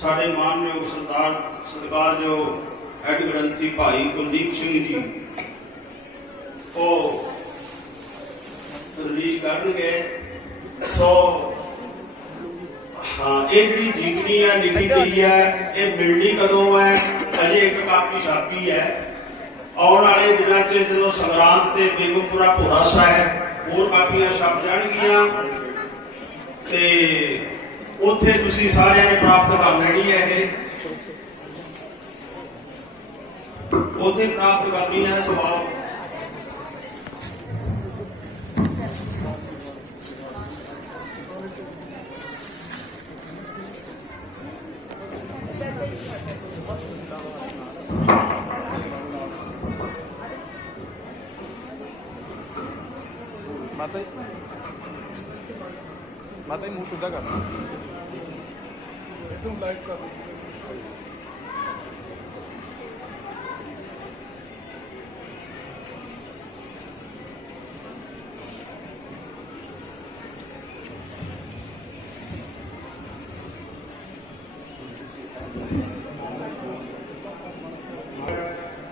साढ़े मानयोग सरदार सत्कारयोग हैड ग्रंथी भाई कुलदीप सिंह जी वो रिलीज करनगे। सो हाँ ये जी जीवनी है लिखी गई है, ये मिलनी कदों है, अजे एक कापी छापी है। आने वाले दिनों से जो संग्रांत से बेगमपुरा भोरा साहब होर कापियां छप जाएगियां ते उत्थे तुसीं सारिआं ने प्राप्त कर लेनी है। ये उत्थे प्राप्त करनी है सवाल माता माता मुंह सीधा कर तुम लाइव कर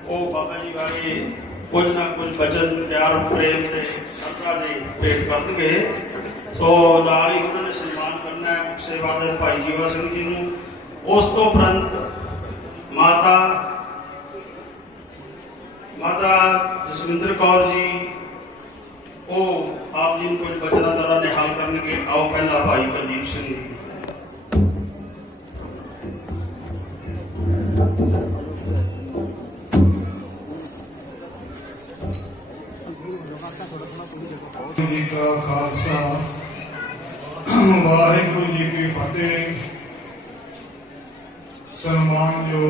ओ बाबा जी वाले कुछ ना कुछ वचन प्यार प्रेम से श्रद्धा दे पेश करनगे। तो नाल ही उन्होंने सम्मान करना है सेवादार भाई जीवा सिंह जी नूं। उस तो उपरंत माता जसविंदर कौर जी वो आप जी कुछ वचनों द्वारा निहाल करनगे। आओ पहला भाई बलजीत सिंह जी। जी का खालसा वाहिगुरु जी की फतेह। सन्मान जो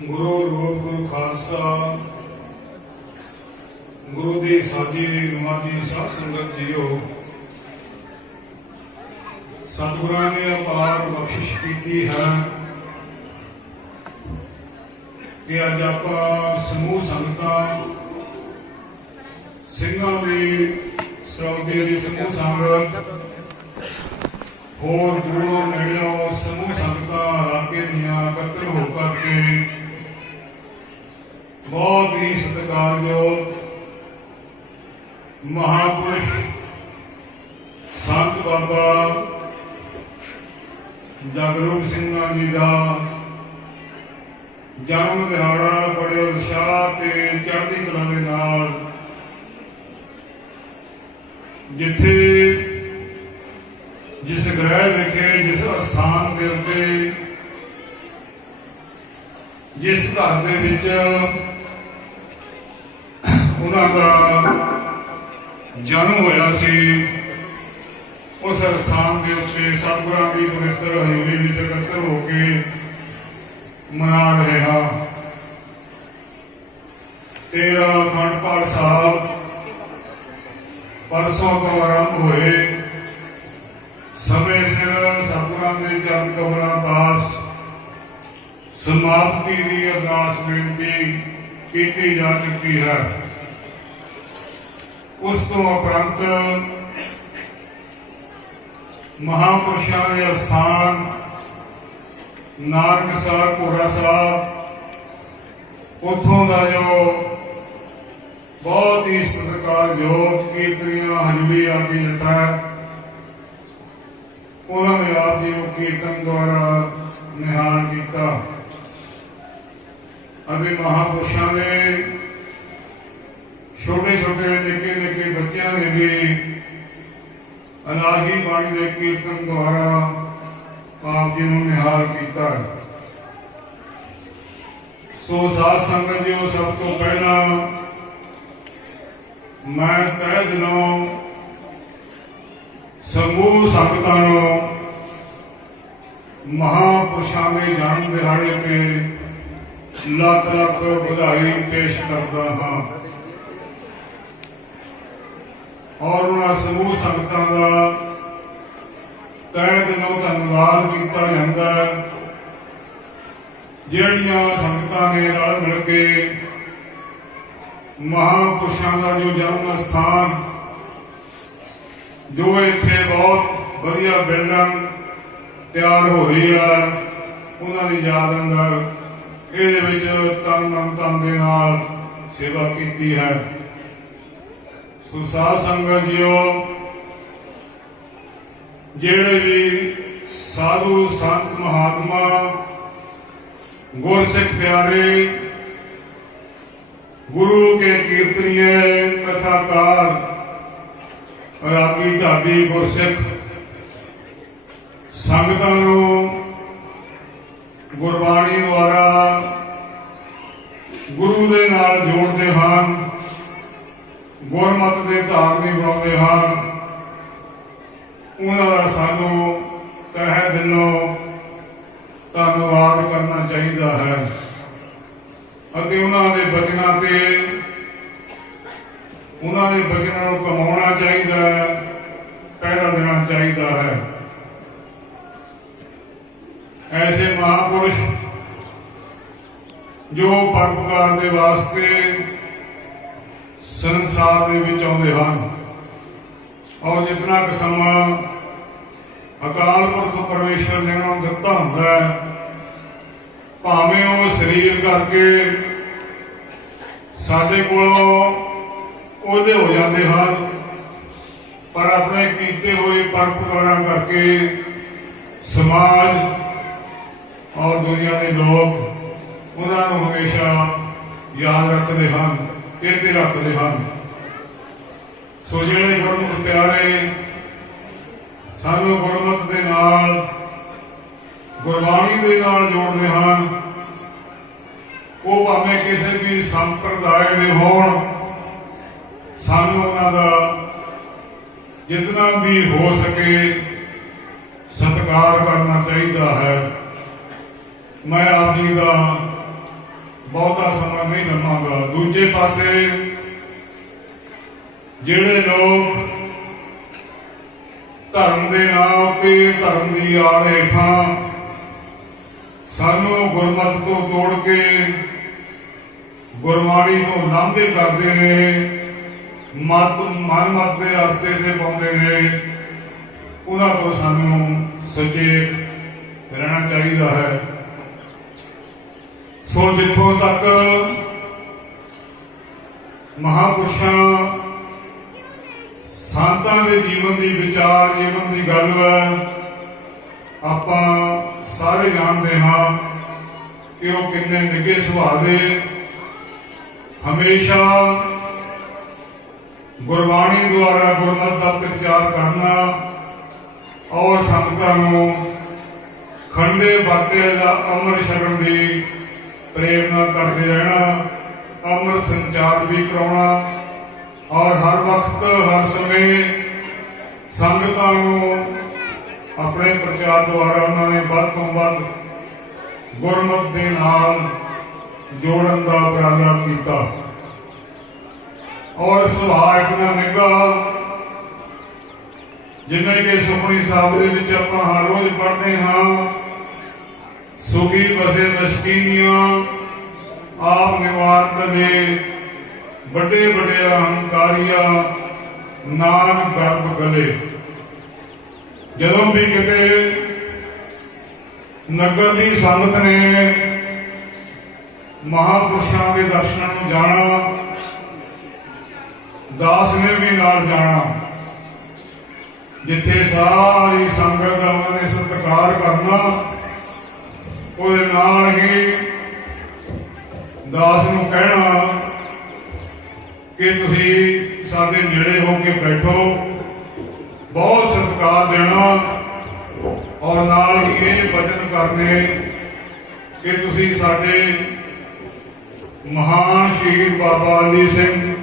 गुरु रूप गुरु खालसा गुरु दी साजी नमाजी साध संगत जीओ, सतगुरां ने अपार बख्शिश की है कि अज आप समूह संगतां ਸਿੰਘਾਂ ਦੀ ਸਰੋਗੇ ਦੀ ਸਮੂਹ ਸੰਗਤ ਹੋਰ ਦੂਰੋਂ ਨੇੜਿਓਂ ਸਮੂਹ ਸੰਗਤਾਂ ਇਲਾਕੇ ਦੀਆਂ ਇਕੱਤਰ ਹੋ ਕਰਕੇ ਬਹੁਤ ਹੀ ਸਤਿਕਾਰਯੋਗ ਮਹਾਂਪੁਰਸ਼ ਸੰਤ ਬਾਬਾ ਜਾਗਰੂਕ ਸਿੰਘਾਂ ਜੀ ਦਾ ਜਨਮ ਦਿਹਾੜਾ ਬੜੇ ਉਤਸ਼ਾਹ ਤੇ ਚੜ੍ਹਦੀ ਕਲਾ ਦੇ ਨਾਲ जिथे जिस ग्रह विखे जिस स्थान के उत्ते जिस घर दे विच उन्हां दा जन्म होया सी उस स्थान के उत्ते सतगुरां दी पवित्र हजूरी विच इकट्ठे हो के मना रहे हां। 13 अखंड पाठ साहब परसों तो आरंभ होए। समय सिर सतगुरां दे चरण कमलां पास समाप्ति की अरदास बेनती की जा चुकी है। उस तो उपरंत महापुरुषों के स्थान नानकसर भोरा साहब उथों का जो बहुत ही सत्कारयोग कीर्तनियां हजूरी आदि जता उन्होंने आप जी को कीर्तन द्वारा निहाल किया। अभी महापुरुषों ने छोटे छोटे निके निके बच्चों ने भी अलाही बाणी के कीर्तन द्वारा आप जी को निहाल किया। सो साध संगत जी सब तो पहला मैं तय दिलों समूह संगतां महापुरुषों के जन्म दिहाड़े ते लख लख बधाई पेश करता हाँ और उन्होंने समूह संगतां का तय दिलों धन्यवाद किया जाता है जिहड़ियां संगतां ने रल मिल के महापुरुषों का जो जन्म स्थान जो इत्थे बहुत वधिया बिल्डिंग ਤਿਆਰ ਹੋ ਰਹੀ ਆ, ਉਹਨਾਂ ਦੀ ਯਾਦ ਅੰਦਰ ਇਹਦੇ ਵਿੱਚ ਤਨ ਦੇ ਨਾਲ ਸੇਵਾ ਕੀਤੀ ਹੈ। ਸੋ ਸਾਧ ਸੰਗਤ ਜੀਓ, ਜਿਹੜੇ ਵੀ ਸਾਧੂ ਸੰਤ ਮਹਾਤਮਾ ਗੁਰਸਿੱਖ ਪਿਆਰੇ गुरु के कीर्तनीय कथाकार रागी ढाडी गुरसिख संगतां नूं गुरबाणी द्वारा गुरु दे नाल जोड़ते हैं, गुरमत के धारनी बनाते हैं। उन्हां दा सानूं तहे दिलों धन्नवाद करना चाहिए है ਅਤੇ ਉਹਨਾਂ ਦੇ ਬਚਨਾਂ ਤੇ ਉਹਨਾਂ ਦੇ ਬਚਨਾਂ ਨੂੰ ਕਮਾਉਣਾ ਚਾਹੀਦਾ ਹੈ, ਪਹਿਰਾ ਦੇਣਾ ਚਾਹੀਦਾ ਹੈ। ਐਸੇ ਮਹਾਪੁਰਸ਼ ਜੋ ਪਰਉਪਕਾਰ ਦੇ ਵਾਸਤੇ ਸੰਸਾਰ ਦੇ ਵਿੱਚ ਆਉਂਦੇ ਹਨ, ਔਰ ਜਿਤਨਾ ਕੁ ਸਮਾਂ ਅਕਾਲ ਪੁਰਖ ਪਰਮੇਸ਼ਰ ਨੇ ਉਹਨਾਂ ਨੂੰ ਦਿੱਤਾ ਹੁੰਦਾ ਹੈ, ਭਾਵੇਂ ਉਹ ਸਰੀਰ ਕਰਕੇ ਸਾਡੇ ਕੋਲੋਂ ਉਹਦੇ ਹੋ ਜਾਂਦੇ ਹਨ, ਪਰ ਆਪਣੇ ਕੀਤੇ ਹੋਏ ਪਰਉਪਕਾਰਾਂ ਕਰਕੇ ਸਮਾਜ ਔਰ ਦੁਨੀਆ ਦੇ ਲੋਕ ਉਹਨਾਂ ਨੂੰ ਹਮੇਸ਼ਾ ਯਾਦ ਰੱਖਦੇ ਹਨ, ਚੇਤੇ ਰੱਖਦੇ ਹਨ। ਸੋ ਜਿਹੜੇ ਗੁਰਮੁਖ ਪਿਆਰੇ ਸਾਨੂੰ ਗੁਰਮਤ ਦੇ ਨਾਲ ਗੁਰਬਾਣੀ ਦੇ ਨਾਲ ਜੋੜਦੇ ਹਨ, ਉਹ ਭਾਵੇਂ ਕਿਸੇ ਵੀ ਸੰਪਰਦਾਇ ਦੇ ਹੋਣ, ਸਾਨੂੰ ਉਹਨਾਂ ਦਾ ਜਿਤਨਾ ਵੀ ਹੋ ਸਕੇ ਸਤਿਕਾਰ ਕਰਨਾ ਚਾਹੀਦਾ ਹੈ। ਮੈਂ ਆਪ ਜੀ ਦਾ ਬਹੁਤਾ ਸਮਾਂ ਨਹੀਂ ਲਵਾਂਗਾ। ਦੂਜੇ ਪਾਸੇ ਜਿਹੜੇ ਲੋਕ ਧਰਮ ਦੇ ਨਾਮ ਤੇ ਧਰਮ ਦੀ ਆੜ ਹੇਠਾਂ ਸਾਨੂੰ ਗੁਰਮਤ ਤੋਂ ਤੋੜ ਕੇ ਗੁਰਬਾਣੀ ਤੋਂ ਲਾਂਭੇ ਕਰਦੇ ਨੇ, ਮਨ ਦੇ ਰਸਤੇ ਤੇ ਪਾਉਂਦੇ ਨੇ, ਉਹਨਾਂ ਤੋਂ ਸਾਨੂੰ ਸੁਚੇਤ ਰਹਿਣਾ ਚਾਹੀਦਾ ਹੈ। ਸੋ ਜਿੱਥੋਂ ਤੱਕ ਮਹਾਪੁਰਸ਼ਾਂ ਸੰਤਾਂ ਦੇ ਜੀਵਨ ਦੀ ਵਿਚਾਰ ਜੀਵਨ ਦੀ ਗੱਲ ਹੈ, ਆਪਾਂ ਸਾਰੇ ਜਾਣਦੇ ਹਾਂ ਕਿ ਉਹ ਕਿੰਨੇ ਨਿੱਘੇ ਸੁਭਾਅ ਦੇ, ਹਮੇਸ਼ਾ ਗੁਰਬਾਣੀ ਦੁਆਰਾ ਗੁਰਮਤ ਦਾ ਪ੍ਰਚਾਰ ਕਰਨਾ ਔਰ ਸੰਗਤਾਂ ਨੂੰ ਖੰਡੇ ਬਾਟੇ ਦਾ ਅੰਮ੍ਰਿਤ ਛਕਣ ਦੀ ਪ੍ਰੇਰਨਾ ਕਰਦੇ ਰਹਿਣਾ, ਅੰਮ੍ਰਿਤ ਸੰਚਾਰ ਵੀ ਕਰਾਉਣਾ ਔਰ ਹਰ ਵਕਤ ਹਰ ਸਮੇਂ ਸੰਗਤਾਂ ਨੂੰ ਆਪਣੇ ਪ੍ਰਚਾਰ ਦੁਆਰਾ ਉਹਨਾਂ ਨੇ ਵੱਧ ਤੋਂ ਵੱਧ ਗੁਰਮਤ ਦੇ ਨਾਲ ਜੋੜਨ ਦਾ ਉਪਰਾਲਾ ਕੀਤਾ। ਔਰ ਸੁਭਾਅ ਇਤਨਾ ਨਿੱਘਾ, ਜਿਵੇਂ ਕਿ ਸੁਖਮਨੀ ਸਾਹਿਬ ਦੇ ਵਿੱਚ ਆਪਾਂ ਹਰ ਰੋਜ਼ ਪੜ੍ਹਦੇ ਹਾਂ, ਸੁਖੀ ਬਸੇ ਮਸਕੀਨੀਆਂ ਆਪ ਨਿਵਾਰਤ ਨੇ, ਵੱਡੇ ਵੱਡੇ ਅਹੰਕਾਰੀਆਂ ਨਾਨਕ ਗਰਭ ਗਲੇ। ਜਦੋਂ ਵੀ ਕਿਤੇ ਨਗਰ ਦੀ ਸੰਗਤ ਨੇ ਮਹਾਪੁਰਸ਼ਾਂ ਦੇ ਦਰਸ਼ਨਾਂ ਨੂੰ ਜਾਣਾ, ਦਾਸ ਨੇ ਵੀ ਨਾਲ ਜਾਣਾ, ਜਿੱਥੇ ਸਾਰੀ ਸੰਗਤ ਦਾ ਉਹਨਾਂ ਨੇ ਸਤਿਕਾਰ ਕਰਨਾ, ਉਹਦੇ ਨਾਲ ਹੀ ਦਾਸ ਨੂੰ ਕਹਿਣਾ ਕਿ ਤੁਸੀਂ ਸਾਡੇ ਨੇੜੇ ਹੋ ਕੇ ਬੈਠੋ, ਬਹੁਤ ਸਤਿਕਾਰ ਦੇਣਾ, ਔਰ ਨਾਲ ਹੀ ਇਹ ਵਚਨ ਕਰਨੇ ਕਿ ਤੁਸੀਂ ਸਾਡੇ ਮਹਾਨ ਸ਼ਹੀਦ ਬਾਬਾ ਅਲੀ ਸਿੰਘ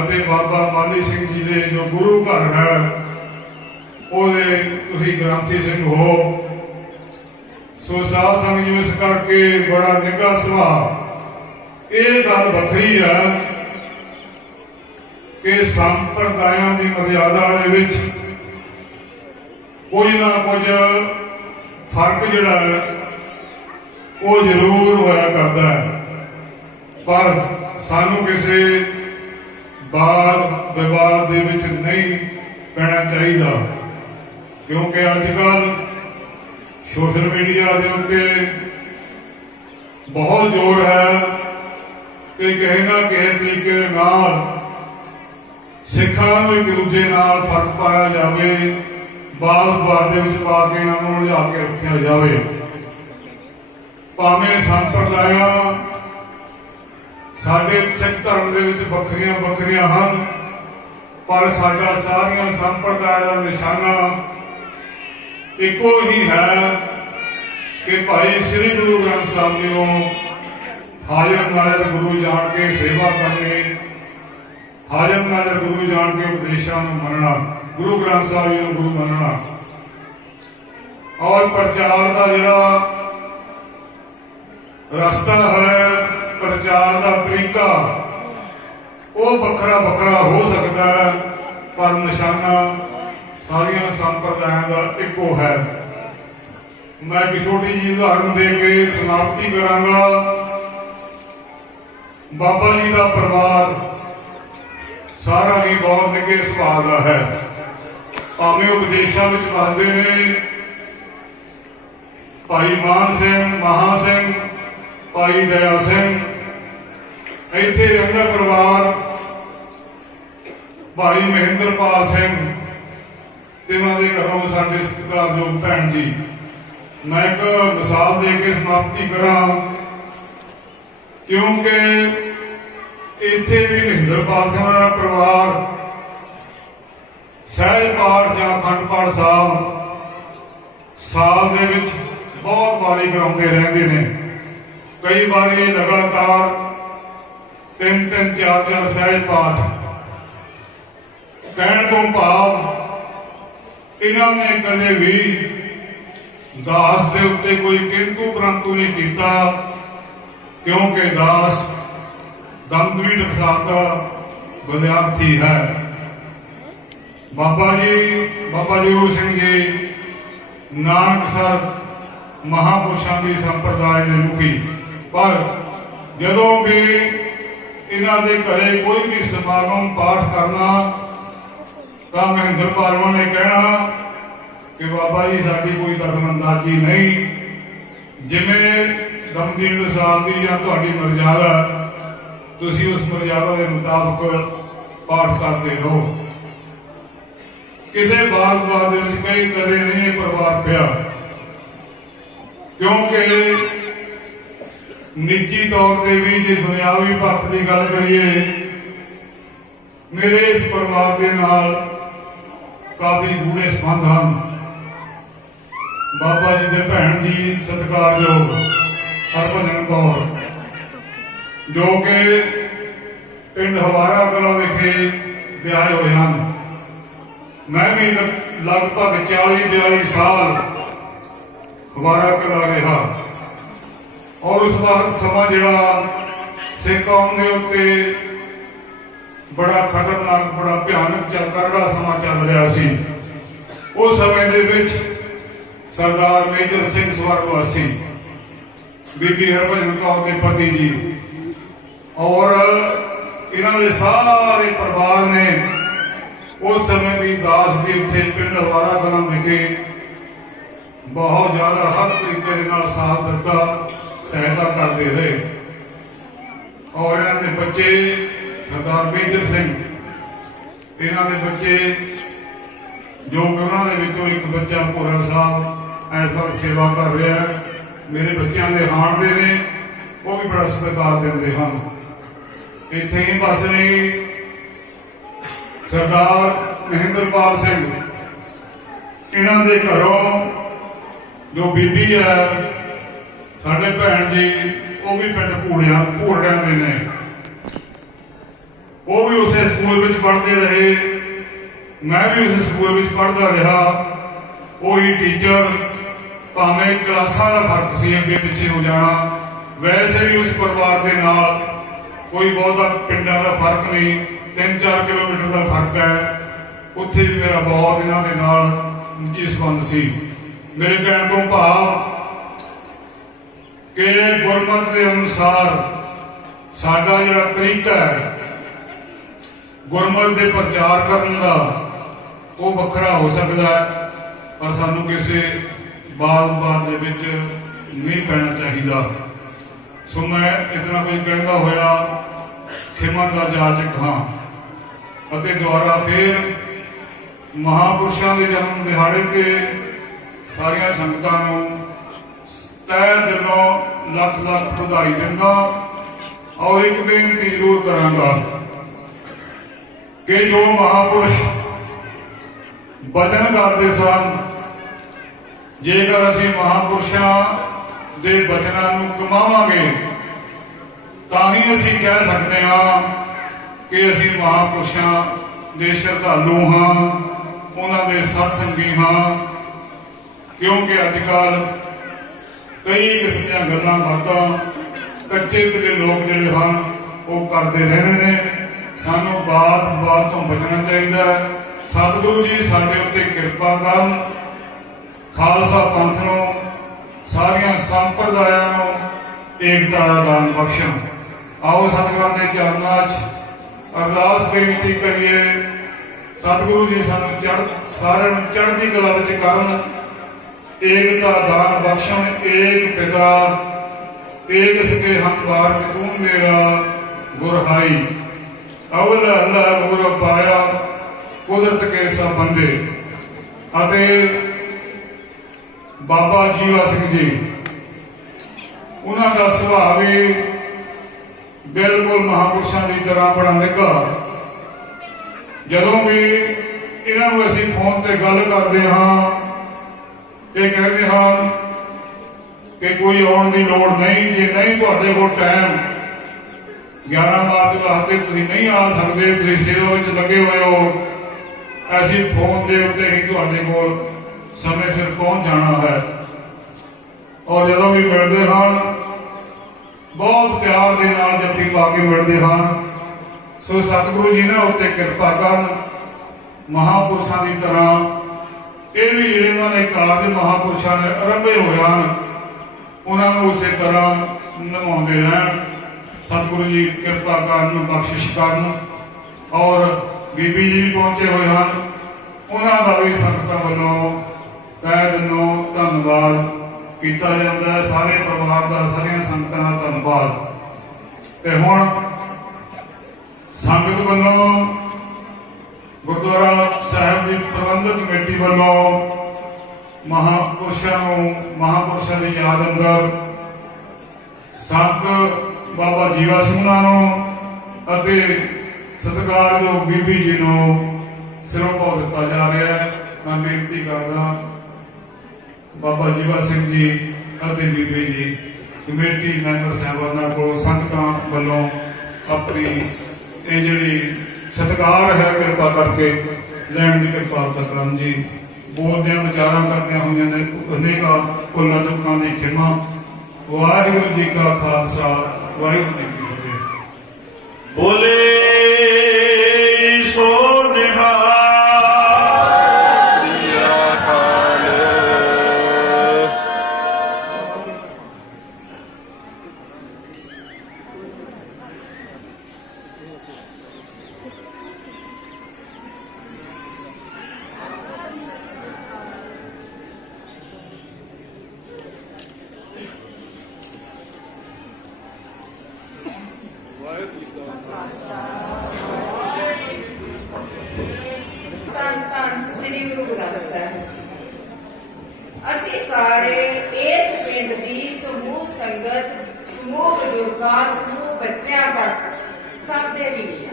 ਅਤੇ ਬਾਬਾ ਮਾਲੀ ਸਿੰਘ ਜੀ ਦੇ ਜੋ ਗੁਰੂ ਘਰ ਹੈ, ਉਹਦੇ ਤੁਸੀਂ ਗ੍ਰੰਥੀ ਸਿੰਘ ਹੋ। ਸੋ ਸਾਧ ਸੰਗਤ ਜੀ, ਇਸ ਕਰਕੇ ਬੜਾ ਨਿੱਘਾ ਸੁਭਾਅ। ਇਹ ਗੱਲ ਵੱਖਰੀ ਹੈ ਕਿ ਸੰਪਰਦਾਇਆਂ ਦੀ ਮਰਿਆਦਾ ਦੇ ਵਿੱਚ ਕੁਝ ਨਾ ਕੁਝ ਫਰਕ ਜਿਹੜਾ ਹੈ ਉਹ ਜ਼ਰੂਰ ਹੋਇਆ ਕਰਦਾ ਹੈ, ਪਰ ਸਾਨੂੰ ਕਿਸੇ ਵਾਦ ਵਿਵਾਦ ਦੇ ਵਿੱਚ ਨਹੀਂ ਪੈਣਾ ਚਾਹੀਦਾ, ਕਿਉਂਕਿ ਅੱਜ ਕੱਲ੍ਹ ਸੋਸ਼ਲ ਮੀਡੀਆ ਦੇ ਉੱਤੇ ਬਹੁਤ ਜ਼ੋਰ ਹੈ ਕਿ ਕਿਸੇ ਨਾ ਕਿਸੇ ਤਰੀਕੇ ਨਾਲ ਸਿੱਖਾਂ ਨੂੰ ਇੱਕ ਦੂਜੇ ਨਾਲ ਫਰਕ ਪਾਇਆ ਜਾਵੇ, ਬਾਦ ਦੇ ਵਿੱਚ ਪਾ ਕੇ ਇਹਨਾਂ ਨੂੰ ਲਿਜਾ ਕੇ ਰੱਖਿਆ ਜਾਵੇ। ਭਾਵੇਂ ਸੰਪਰਦਾਇਆਂ ਸਾਡੇ ਸਿੱਖ ਧਰਮ ਦੇ ਵਿੱਚ ਵੱਖਰੀਆਂ ਵੱਖਰੀਆਂ ਹਨ, ਪਰ ਸਾਡਾ ਸਾਰੀਆਂ ਸੰਪਰਦਾਇਆਂ ਦਾ ਨਿਸ਼ਾਨਾ ਇੱਕੋ ਹੀ ਹੈ ਕਿ ਭਾਈ ਸ੍ਰੀ ਗੁਰੂ ਗ੍ਰੰਥ ਸਾਹਿਬ ਜੀ ਨੂੰ ਹਾਜ਼ਰ ਨਾਜ਼ਰ ਗੁਰੂ ਜਾਣ ਕੇ ਸੇਵਾ ਕਰਨੀ, ਹਾਜ਼ਰ ਨਾਜ਼ਰ ਗੁਰੂ ਜਾਣ ਕੇ ਉਪਦੇਸ਼ਾਂ ਨੂੰ ਮੰਨਣਾ, ਗੁਰੂ ਗ੍ਰੰਥ ਸਾਹਿਬ ਜੀ ਨੂੰ ਗੁਰੂ ਮੰਨਣਾ। ਔਰ ਪ੍ਰਚਾਰ ਦਾ ਜਿਹੜਾ ਰਸਤਾ ਹੈ, ਪ੍ਰਚਾਰ ਦਾ ਤਰੀਕਾ ਉਹ ਵੱਖਰਾ ਵੱਖਰਾ ਹੋ ਸਕਦਾ ਹੈ, ਪਰ ਨਿਸ਼ਾਨਾ ਸਾਰੀਆਂ ਸੰਪਰਦਾਇਆਂ ਦਾ ਇੱਕੋ ਹੈ। ਮੈਂ ਇੱਕ ਛੋਟੀ ਜਿਹੀ ਉਦਾਹਰਨ ਦੇ ਕੇ ਸਮਾਪਤੀ ਕਰਾਂਗਾ। ਬਾਬਾ ਜੀ ਦਾ ਪਰਿਵਾਰ ਸਾਰਾ ਹੀ ਬਹੁਤ ਨਿੱਘੇ ਸੁਭਾਅ ਦਾ ਹੈ। ਭਾਵੇਂ ਉਹ ਵਿਦੇਸ਼ਾਂ ਵਿੱਚ ਵਸਦੇ ਨੇ, ਭਾਈ ਮਾਨ ਸਿੰਘ, ਮਹਾ ਸਿੰਘ, ਭਾਈ ਦਇਆ ਸਿੰਘ, ਇੱਥੇ ਰਹਿੰਦਾ ਪਰਿਵਾਰ ਭਾਈ ਮਹਿੰਦਰਪਾਲ ਸਿੰਘ ਤੇ ਉਹਨਾਂ ਦੇ ਘਰੋਂ ਸਾਡੇ ਸਤਿਕਾਰਯੋਗ ਭੈਣ ਜੀ। ਮੈਂ ਇੱਕ ਮਿਸਾਲ ਦੇ ਕੇ ਸਮਾਪਤੀ ਕਰਾਂ, ਕਿਉਂਕਿ ਇੱਥੇ ਵੀ ਮਹਿੰਦਰਪਾਲ ਸਿੰਘ ਦਾ ਪਰਿਵਾਰ ਸਹਿਜ ਪਾਠ ਜਾਂ ਅਖੰਡ ਪਾਠ ਸਾਹਿਬ ਸਾਲ ਦੇ ਵਿੱਚ ਬਹੁਤ ਵਾਰੀ ਕਰਾਉਂਦੇ ਰਹਿੰਦੇ ਨੇ। ਕਈ ਵਾਰੀ ਲਗਾਤਾਰ 3-3, 4-4 ਸਹਿਜ ਪਾਠ। ਕਹਿਣ ਤੋਂ ਭਾਵ ਇਹਨਾਂ ਨੇ ਕਦੇ ਵੀ ਦਾਸ ਦੇ ਉੱਤੇ ਕੋਈ ਕਿੰਤੂ ਪਰੰਤੂ ਨਹੀਂ ਕੀਤਾ, ਕਿਉਂਕਿ ਦਾਸ ਦਮਦਮੀ ਟਕਸਾਲ ਦਾ ਵਿਦਿਆਰਥੀ ਹੈ। ਬਾਬਾ ਜੀਰੂ ਸਿੰਘ ਜੀ ਨਾਨਕਸਰ ਮਹਾਂਪੁਰਸ਼ਾਂ ਦੀ ਸੰਪਰਦਾਇ ਦੇ ਮੁਖੀ। ਪਰ ਜਦੋਂ ਵੀ ਇਹਨਾਂ ਦੇ ਘਰੇ ਕੋਈ ਵੀ ਸਮਾਗਮ ਪਾਠ ਕਰਨਾ ਤਾਂ ਮਹਿੰਦਰਪਾਲ ਨੇ ਕਹਿਣਾ ਕਿ ਬਾਬਾ ਜੀ ਸਾਡੀ ਕੋਈ ਦਖਲਅੰਦਾਜ਼ੀ ਨਹੀਂ, ਜਿਵੇਂ ਦਮਦਮੀ ਟਕਸਾਲ ਦੀ ਜਾਂ ਤੁਹਾਡੀ ਮਰਜ਼ਾਦਾ, ਤੁਸੀਂ ਉਸ ਮਰਜ਼ਾਦਾ ਦੇ ਮੁਤਾਬਕ ਪਾਠ ਕਰਦੇ ਰਹੋ। ਕਿਸੇ ਬਾਤ ਦੇ ਵਿੱਚ ਕਈ ਕਦੇ ਨਹੀਂ ਪ੍ਰਭਾਵ ਪਿਆ, ਕਿਉਂਕਿ ਨਿੱਜੀ ਤੌਰ ਤੇ ਵੀ ਜੇ ਦੁਨਿਆਵੀ ਪੱਖ ਦੀ ਗੱਲ ਕਰੀਏ, ਮੇਰੇ ਇਸ ਪਰਿਵਾਰ ਦੇ ਨਾਲ ਕਾਫੀ ਗੂੜੇ ਸੰਬੰਧ ਹਨ। ਬਾਬਾ ਜੀ ਦੇ ਭੈਣ ਜੀ ਸਤਿਕਾਰਯੋਗ ਹਰਭਜਨ ਕੌਰ, ਜੋ ਕਿ ਪਿੰਡ ਹਵਾਰਾ ਕਲਾਂ ਵਿਖੇ ਵਿਆਹੇ ਹੋਏ ਹਨ। ਮੈਂ ਵੀ ਲਗਭਗ 40-42 ਸਾਲ ਹਵਾਰਾ ਕਲਾਂ ਰਿਹਾ, ਔਰ ਉਸ ਵਕਤ ਸਮਾਂ ਜਿਹੜਾ ਸਿੱਖ ਕੌਮ ਦੇ ਉੱਤੇ ਬੜਾ ਖਤਰਨਾਕ, ਬੜਾ ਭਿਆਨਕ ਕਰੜਾ ਸਮਾਂ ਚੱਲ ਰਿਹਾ ਸੀ। ਉਸ ਸਮੇਂ ਦੇ ਵਿੱਚ ਸਰਦਾਰ ਮੇਜਰ ਸਿੰਘ ਸਵਰਗਵਾਸੀ, ਬੀਬੀ ਹਰਭਜਨ ਕੌਰ ਦੇ ਪਤੀ ਜੀ ਔਰ ਇਹਨਾਂ ਦੇ ਸਾਰੇ ਪਰਿਵਾਰ ਨੇ ਉਸ ਸਮੇਂ ਵੀ ਦਾਸ ਦੀ ਉੱਥੇ ਪਿੰਡ ਹਵਾਰਾ ਕਲਾਂ ਵਿਖੇ ਬਹੁਤ ਜ਼ਿਆਦਾ ਹਰ ਤਰੀਕੇ ਦੇ ਨਾਲ ਸਾਥ ਦਿੱਤਾ, ਸਹਾਇਤਾ ਕਰਦੇ ਰਹੇ। ਔਰ ਇਹਨਾਂ ਦੇ ਬੱਚੇ ਸਰਦਾਰ ਮੇਜਰ ਸਿੰਘ, ਇਹਨਾਂ ਦੇ ਬੱਚੇ ਜੋ ਕਿ ਉਹਨਾਂ ਦੇ ਵਿੱਚੋਂ ਇੱਕ ਬੱਚਾ ਭੋਰਾ ਸਾਹਿਬ ਇਸ ਵਕਤ ਸੇਵਾ ਕਰ ਰਿਹਾ ਹੈ, ਮੇਰੇ ਬੱਚਿਆਂ ਦੇ ਹਾਣ ਦੇ ਨੇ, ਉਹ ਵੀ ਬੜਾ ਸਤਿਕਾਰ ਦਿੰਦੇ ਹਨ। ਇੱਥੇ ਹੀ ਬਸ ਨਹੀਂ, ਸਰਦਾਰ ਮਹਿੰਦਰਪਾਲ ਸਿੰਘ, ਇਹਨਾਂ ਦੇ ਘਰੋਂ ਜੋ ਬੀਬੀ ਹੈ ਸਾਡੇ ਭੈਣ ਜੀ, ਉਹ ਵੀ ਪਿੰਡ ਭੂੜਿਆਂ ਦੇ ਨੇ। ਉਹ ਵੀ ਉਸੇ ਸਕੂਲ ਵਿੱਚ ਪੜ੍ਹਦੇ ਰਹੇ, ਮੈਂ ਵੀ ਉਸੇ ਸਕੂਲ ਵਿੱਚ ਪੜ੍ਹਦਾ ਰਿਹਾ। ਉਹੀ ਟੀਚਰ, ਭਾਵੇਂ ਕਲਾਸਾਂ ਦਾ ਫਰਕ ਸੀ ਅੱਗੇ ਪਿੱਛੇ ਹੋ ਜਾਣਾ, ਵੈਸੇ ਵੀ ਉਸ ਪਰਿਵਾਰ ਦੇ ਨਾਲ ਕੋਈ ਬਹੁਤਾ ਪਿੰਡਾਂ ਦਾ ਫਰਕ ਨਹੀਂ, 3-4 ਕਿਲੋਮੀਟਰ ਦਾ ਫਰਕ ਹੈ। ਉੱਥੇ ਵੀ ਮੇਰਾ ਬਹੁਤ ਇਹਨਾਂ ਦੇ ਨਾਲ ਨਿੱਜੀ ਸੰਬੰਧ ਸੀ। ਮੇਰੇ ਕਹਿਣ ਤੋਂ ਭਾਵ ਕਿ ਗੁਰਮਤਿ ਦੇ ਅਨੁਸਾਰ ਸਾਡਾ ਜਿਹੜਾ ਤਰੀਕਾ ਹੈ ਗੁਰਮਤਿ ਦੇ ਪ੍ਰਚਾਰ ਕਰਨ ਦਾ, ਉਹ ਵੱਖਰਾ ਹੋ ਸਕਦਾ ਹੈ, ਪਰ ਸਾਨੂੰ ਕਿਸੇ ਬਾਦ ਦੇ ਵਿੱਚ ਨਹੀਂ ਪੈਣਾ ਚਾਹੀਦਾ। ਸੋ ਮੈਂ ਇਤਨਾ ਕੁਝ ਕਹਿੰਦਾ ਹੋਇਆ ਖਿਮਾ ਦਾ ਜਾਚਕ ਹਾਂ ਅਤੇ ਦੁਆਰਾ ਫਿਰ ਮਹਾਂਪੁਰਸ਼ਾਂ ਦੇ ਜਨਮ ਦਿਹਾੜੇ ਤੇ ਸਾਰੀਆਂ ਸੰਗਤਾਂ ਨੂੰ ਤਹਿ ਦਿਲੋਂ ਲੱਖ ਲੱਖ ਵਧਾਈ ਦਿੰਦਾ। ਔਰ ਇੱਕ ਬੇਨਤੀ ਜ਼ਰੂਰ ਕਰਾਂਗਾ ਕਿ ਜੋ ਮਹਾਂਪੁਰਸ਼ ਬਚਨ ਕਰਦੇ ਸਨ, ਜੇਕਰ ਅਸੀਂ ਮਹਾਂਪੁਰਸ਼ਾਂ ਦੇ ਬਚਨਾਂ ਨੂੰ ਕਮਾਵਾਂਗੇ ਤਾਂ ਹੀ ਅਸੀਂ ਕਹਿ ਸਕਦੇ ਹਾਂ ਕਿ ਅਸੀਂ ਮਹਾਂਪੁਰਸ਼ਾਂ ਦੇ ਸ਼ਰਧਾਲੂ ਹਾਂ, ਉਹਨਾਂ ਦੇ ਸਤਸੰਗੀ ਹਾਂ। ਕਿਉਂਕਿ ਅੱਜ ਕੱਲ੍ਹ ਕਈ ਕਿਸਮ ਦੀਆਂ ਗੱਲਾਂ ਬਾਤਾਂ ਕੱਚੇ ਪਿੱਲੇ ਲੋਕ ਜਿਹੜੇ ਹਨ ਉਹ ਕਰਦੇ ਰਹਿੰਦੇ ਨੇ। ਸਾਨੂੰ ਬਾਤ ਤੋਂ ਬਚਣਾ ਚਾਹੀਦਾ ਹੈ। ਸਤਿਗੁਰੂ ਜੀ ਸਾਡੇ ਉੱਤੇ ਕਿਰਪਾ ਕਰਨ, ਖਾਲਸਾ ਪੰਥ ਨੂੰ, ਸਾਰੀਆਂ ਸੰਪਰਦਾਇਆਂ ਨੂੰ ਏਕਤਾ ਦਾ ਦਾਨ ਬਖਸ਼ਣ। ਆਓ ਸਤਿਗੁਰਾਂ ਦੇ ਚਰਨਾਂ 'ਚ ਅਰਦਾਸ ਬੇਨਤੀ ਕਰੀਏ। ਸਤਿਗੁਰੂ ਜੀ ਸਾਨੂੰ ਸਾਰਿਆਂ ਨੂੰ ਚੜ੍ਹਦੀ ਕਲਾ ਵਿੱਚ ਕਰਨ, ਏਕਤਾ ਦਾਨ ਬਖਸ਼ਣ। ਏਕ ਪਿਤਾ ਏਕ ਸਕੇ ਹਮ ਬਾਰ ਤੂੰ ਮੇਰਾ ਗੁਰਹਾਈ, ਅਵਲ ਅੱਲਾ ਗੁਰ ਪਾਇਆ ਕੁਦਰਤ ਕੇ ਸਭ ਬੰਦੇ। ਅਤੇ ਬਾਬਾ ਜੀਵਾ ਸਿੰਘ ਜੀ, ਉਹਨਾਂ ਦਾ ਸੁਭਾਅ ਵੀ ਬਿਲਕੁਲ ਮਹਾਂਪੁਰਸ਼ਾਂ ਦੀ ਤਰ੍ਹਾਂ ਬੜਾ ਨਿੱਘਾ। ਜਦੋਂ ਵੀ ਇਹਨਾਂ ਨੂੰ ਅਸੀਂ ਫੋਨ ਤੇ ਗੱਲ ਕਰਦੇ ਹਾਂ, ਇਹ ਕਹਿੰਦੇ ਹਨ ਕਿ ਕੋਈ ਆਉਣ ਦੀ ਲੋੜ ਨਹੀਂ, ਜੇ ਨਹੀਂ ਤੁਹਾਡੇ ਕੋਲ ਟਾਈਮ 11 ਮਾਰਚ ਵਾਸਤੇ ਤੁਸੀਂ ਨਹੀਂ ਆ ਸਕਦੇ, ਤੁਸੀਂ ਸੇਵਾ ਵਿੱਚ ਲੱਗੇ ਹੋਏ ਹੋ, ਅਸੀਂ ਫੋਨ ਦੇ ਉੱਤੇ ਹੀ ਤੁਹਾਡੇ ਕੋਲ ਸਮੇਂ ਸਿਰ ਪਹੁੰਚ ਜਾਣਾ ਹੈ। ਔਰ ਜਦੋਂ ਵੀ ਮਿਲਦੇ ਹਨ ਬਹੁਤ ਪਿਆਰ ਦੇ ਨਾਲ ਜੱਫੀ ਪਾ ਕੇ ਮਿਲਦੇ ਹਨ। ਸੋ ਸਤਿਗੁਰੂ ਜੀ ਨੇ ਉੱਤੇ ਕਿਰਪਾ ਕਰਨ, ਮਹਾਂਪੁਰਸ਼ਾਂ ਦੀ ਤਰ੍ਹਾਂ ਇਹ ਵੀ ਜਿਹੜੇ ਉਹਨਾਂ ਨੇ ਕਾਰਜ ਮਹਾਂਪੁਰਸ਼ਾਂ ਨੇ ਆਰੰਭੇ ਹੋਏ ਹਨ, ਉਹਨਾਂ ਨੂੰ ਉਸੇ ਤਰ੍ਹਾਂ ਨਿਭਾਉਂਦੇ ਰਹਿਣ। ਸਤਿਗੁਰੂ ਜੀ ਕਿਰਪਾ ਕਰਨ, ਬਖਸ਼ਿਸ਼ ਕਰਨ। ਔਰ ਬੀਬੀ ਜੀ ਵੀ ਪਹੁੰਚੇ ਹੋਏ ਹਨ, ਉਹਨਾਂ ਦਾ ਵੀ ਸੰਗਤਾਂ ਵੱਲੋਂ ਤਹਿ ਦਿਲੋਂ ਧੰਨਵਾਦ ਕੀਤਾ ਜਾਂਦਾ ਹੈ। ਸਾਰੇ ਪਰਿਵਾਰ ਦਾ, ਸਾਰੀਆਂ ਸੰਗਤਾਂ ਦਾ ਧੰਨਵਾਦ। ਤੇ ਹੁਣ ਸੰਗਤ ਵੱਲੋਂ ਗੁਰਦੁਆਰਾ ਸਾਹਿਬ ਦੀ ਪ੍ਰਬੰਧਕ ਕਮੇਟੀ ਵੱਲੋਂ ਮਹਾਂਪੁਰਸ਼ਾਂ ਦੀ ਯਾਦ ਅੰਦਰ ਸੰਤ ਬਾਬਾ ਜੀਵਾ ਸਿੰਘ ਨੂੰ ਅਤੇ ਸਤਿਕਾਰਯੋਗ ਬੀਬੀ ਜੀ ਨੂੰ ਸਿਰੋਂ ਭਾਅ ਦਿੱਤਾ ਜਾ ਰਿਹਾ ਹੈ। ਮੈਂ ਬੇਨਤੀ ਕਰਦਾ ਬਾਬਾ ਜੀਵਾ ਸਿੰਘ ਜੀ ਅਤੇ ਬੀਬੀ ਜੀ ਕਮੇਟੀ ਮੈਂਬਰ ਸਾਹਿਬਾਨਾਂ ਕੋਲ ਸੰਗਤਾਂ ਵੱਲੋਂ ਆਪਣੀ ਇਹ ਜਿਹੜੀ ਸਤਿਕਾਰ ਹੈ ਕਿਰਪਾ ਕਰਕੇ ਲੈਣ ਦੀ ਕਿਰਪਾਲਤਾ ਕਰਨ ਜੀ। ਬੋਲਦਿਆਂ ਵਿਚਾਰਾਂ ਕਰਦਿਆਂ ਹੋਈਆਂ ਨੇ ਅਨੇਕਾਂ ਭੁੱਲਾਂ ਚੁੱਕਾਂ ਦੀ ਖਿਮਾ। ਵਾਹਿਗੁਰੂ ਜੀ ਕਾ ਖਾਲਸਾ, ਵਾਹਿਗੁਰੂ ਜੀ ਕੀ ਫਤਿਹ। ਬੋਲੇ ਸੋ ਨਿਹਾਲ। ਧੰਨ ਧੰਨ ਸ੍ਰੀ ਗੁਰੂ ਗ੍ਰੰਥ ਸਾਹਿਬ ਜੀ। ਅਸੀਂ ਸਾਰੇ ਇਸ ਪਿੰਡ ਦੀ ਸਮੂਹ ਸੰਗਤ, ਸਮੂਹ ਬਜ਼ੁਰਗਾਂ, ਸਮੂਹ ਬੱਚਿਆਂ ਤੱਕ ਸਭ ਦੇ ਵੀ ਆ,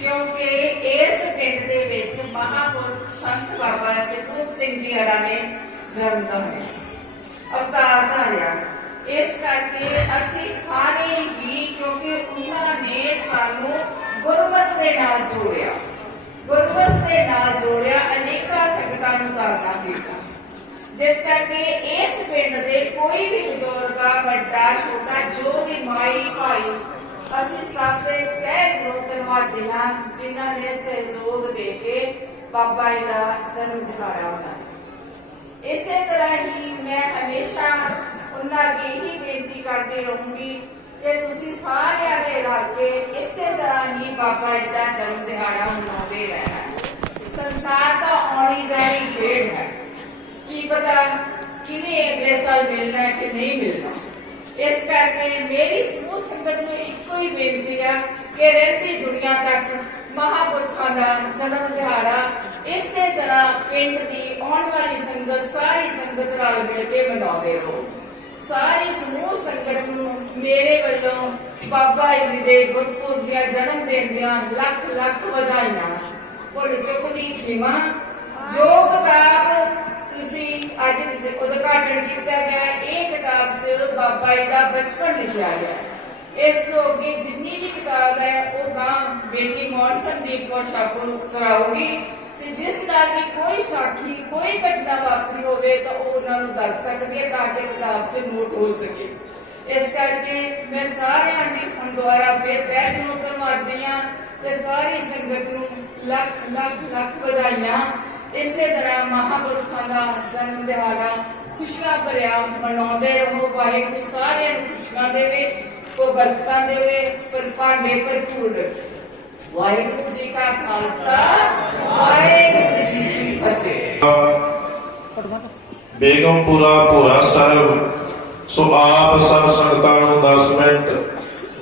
ਕਿਉਂਕਿ ਇਸ ਪਿੰਡ ਦੇ ਵਿੱਚ ਮਹਾਂਪੁਰਖ ਸੰਤ ਬਾਬਾ ਜਗਰੂਪ ਸਿੰਘ ਜੀ ਹੋਰਾਂ ਨੇ ਜਨਮ ਲਿਆ, ਅਵਤਾਰ ਧਾਰਿਆ। ਇਸ ਕਰਕੇ ਅਸੀਂ ਸਾਰੇ ਹੀ, ਕਿਉਂਕਿ ਉਹਨਾਂ ਨੇ ਸਾਨੂੰ ਗੁਰਮਤ ਦੇ ਨਾਲ ਜੋੜਿਆ, ਗੁਰਮਤ ਦੇ ਨਾਲ ਜੋੜਿਆ, ਅਨੇਕਾਂ ਸੰਗਤਾਂ ਨੂੰ ਧਾਰਨਾ ਕੀਤਾ। ਜਿਸ ਕਰਕੇ ਇਸ ਪਿੰਡ ਦੇ ਕੋਈ ਵੀ ਬਜ਼ੁਰਗ, ਵੱਡਾ ਛੋਟਾ, ਜੋ ਵੀ ਮਾਈ ਭਾਈ, ਅਸੀਂ ਸਭ ਦੇ ਤਹਿ ਦਿਲੋਂ ਧੰਨਵਾਦੀ ਹਾਂ ਜਿਨ੍ਹਾਂ ਨੇ ਸਹਿਯੋਗ ਦੇ ਕੇ ਬਾਬਾ ਜੀ ਦਾ ਜਨਮ ਦਿਹਾੜਾ ਮਨਾਇਆ। ਇਸੇ ਤਰ੍ਹਾਂ ਹੀ ਮੈਂ ਹਮੇਸ਼ਾ ਉਹਨਾਂ ਅੱਗੇ ਹੀ ਬੇਨਤੀ ਕਰਦੀ ਰਹੂੰਗੀ ਕਿ ਤੁਸੀਂ ਸਾਰਿਆਂ ਨੇ ਰਲ ਕੇ ਇਸੇ ਤਰ੍ਹਾਂ ਹੀ ਬਾਬਾ ਜੀ ਦਾ ਜਨਮ ਦਿਹਾੜਾ ਮਨਾਉਂਦੇ ਰਹਿਣਾ। ਸੰਸਾਰ ਦਾ ਆਉਣੀ ਜਾਣੀ ਖੇਡ ਹੈ, ਕੀ ਪਤਾ ਕਿਵੇਂ ਅਗਲੇ ਸਾਲ ਮਿਲਣਾ ਹੈ ਕਿ ਨਹੀਂ ਮਿਲਣਾ। ਇਸ ਕਰਕੇ ਮੇਰੀ ਸਮੂਹ ਸੰਗਤ ਨੂੰ ਇੱਕੋ ਹੀ ਬੇਨਤੀ ਹੈ ਕਿ ਰਹਿੰਦੀ ਦੁਨੀਆ ਤੱਕ ਮਹਾਂਪੁਰਖਾਂ ਦਾ ਜਨਮ ਦਿਹਾੜਾ ਇਸੇ ਤਰ੍ਹਾਂ ਪਿੰਡ ਦੀ ਆਉਣ ਵਾਲੀ ਸੰਗਤ ਸਾਰੀ ਸੰਗਤ ਰਲ ਮਿਲ ਕੇ ਮਨਾਉਂਦੇ ਰਹੋ। ਸਾਰੀ ਸਮੂਹ ਸੰਗਤ ਨੂੰ ਮੇਰੇ ਵੱਲੋਂ ਬਾਬਾ ਜੀ ਦੇ ਗੁਰਪੁਰਬ ਦੀਆਂ ਜਨਮ ਦਿਨ ਦੀਆਂ ਲੱਖ ਲੱਖ ਵਧਾਈਆਂ। ਭੁੱਲ ਚੁੱਕ ਦੀ ਖਿਮਾ। ਜੋ ਕਿਤਾਬ ਤੁਸੀਂ ਅੱਜ ਉਦਘਾਟਨ ਕੀਤਾ ਗਿਆ, ਇਹ ਕਿਤਾਬ 'ਚ ਬਾਬਾ ਜੀ ਦਾ ਬਚਪਨ ਲਿਖਿਆ ਗਿਆ। ਇਸ ਤੋਂ ਅੱਗੇ ਜਿੰਨੀ ਵੀ ਕਿਤਾਬ ਹੈ ਉਹ ਗਾਂ ਬੇਟੀ ਮੌਨਸਨਦੀਪ ਕੌਰ ਛਾਪੂ ਕਰਾਉਗੀ ਤੇ ਜਿਸ ਨਾਲ ਵੀ ਕੋਈ ਸਾਖੀ ਕੋਈ ਘਟਨਾ ਵਾਪਰੀ ਹੋਵੇ ਤਾਂ ਉਹ ਉਹਨਾਂ ਨੂੰ ਦੱਸ ਸਕਦੀ ਹੈ ਤਾਂ ਕਿ ਕਿਤਾਬ 'ਚ ਨੋਟ ਹੋ ਸਕੇ। ਇਸ ਕਰਕੇ ਮੈਂ ਸਾਰਿਆਂ ਦੀ ਹੁਣ ਦੁਆਰਾ ਫਿਰ ਤਹਿ ਦਿਲੋਂ ਧੰਨਵਾਦੀ ਹਾਂ ਤੇ ਸਾਰੀ ਸੰਗਤ ਨੂੰ ਲੱਖ ਲੱਖ ਲੱਖ ਵਧਾਈਆਂ। ਇਸੇ ਤਰ੍ਹਾਂ ਮਹਾਂਪੁਰਖਾਂ ਦਾ ਜਨਮ ਦਿਹਾੜਾ ਖੁਸ਼ੀਆਂ ਭਰਿਆ ਮਨਾਉਂਦੇ ਰਹੋ। ਵਾਹਿਗੁਰੂ ਸਾਰਿਆਂ ਨੂੰ ਖੁਸ਼ੀਆਂ ਦੇਵੇ, ਕੋ ਬਰਕਤਾਂ ਦੇਵੇ, ਪਰ ਭਾਂਡੇ ਭਰਪੂਰ। ਵਾਹਿਗੁਰੂ ਜੀ ਕਾ ਖਾਲਸਾ, ਵਾਹਿਗੁਰੂ ਜੀ ਕੀ ਫਤਿਹ। ਬੇਗਮਪੁਰਾ ਭੋਰਾ ਸਾਹਿਬ। ਸੋ ਆਪ ਸਭ ਸੰਗਤਾਂ ਨੂੰ 10 ਮਿੰਟ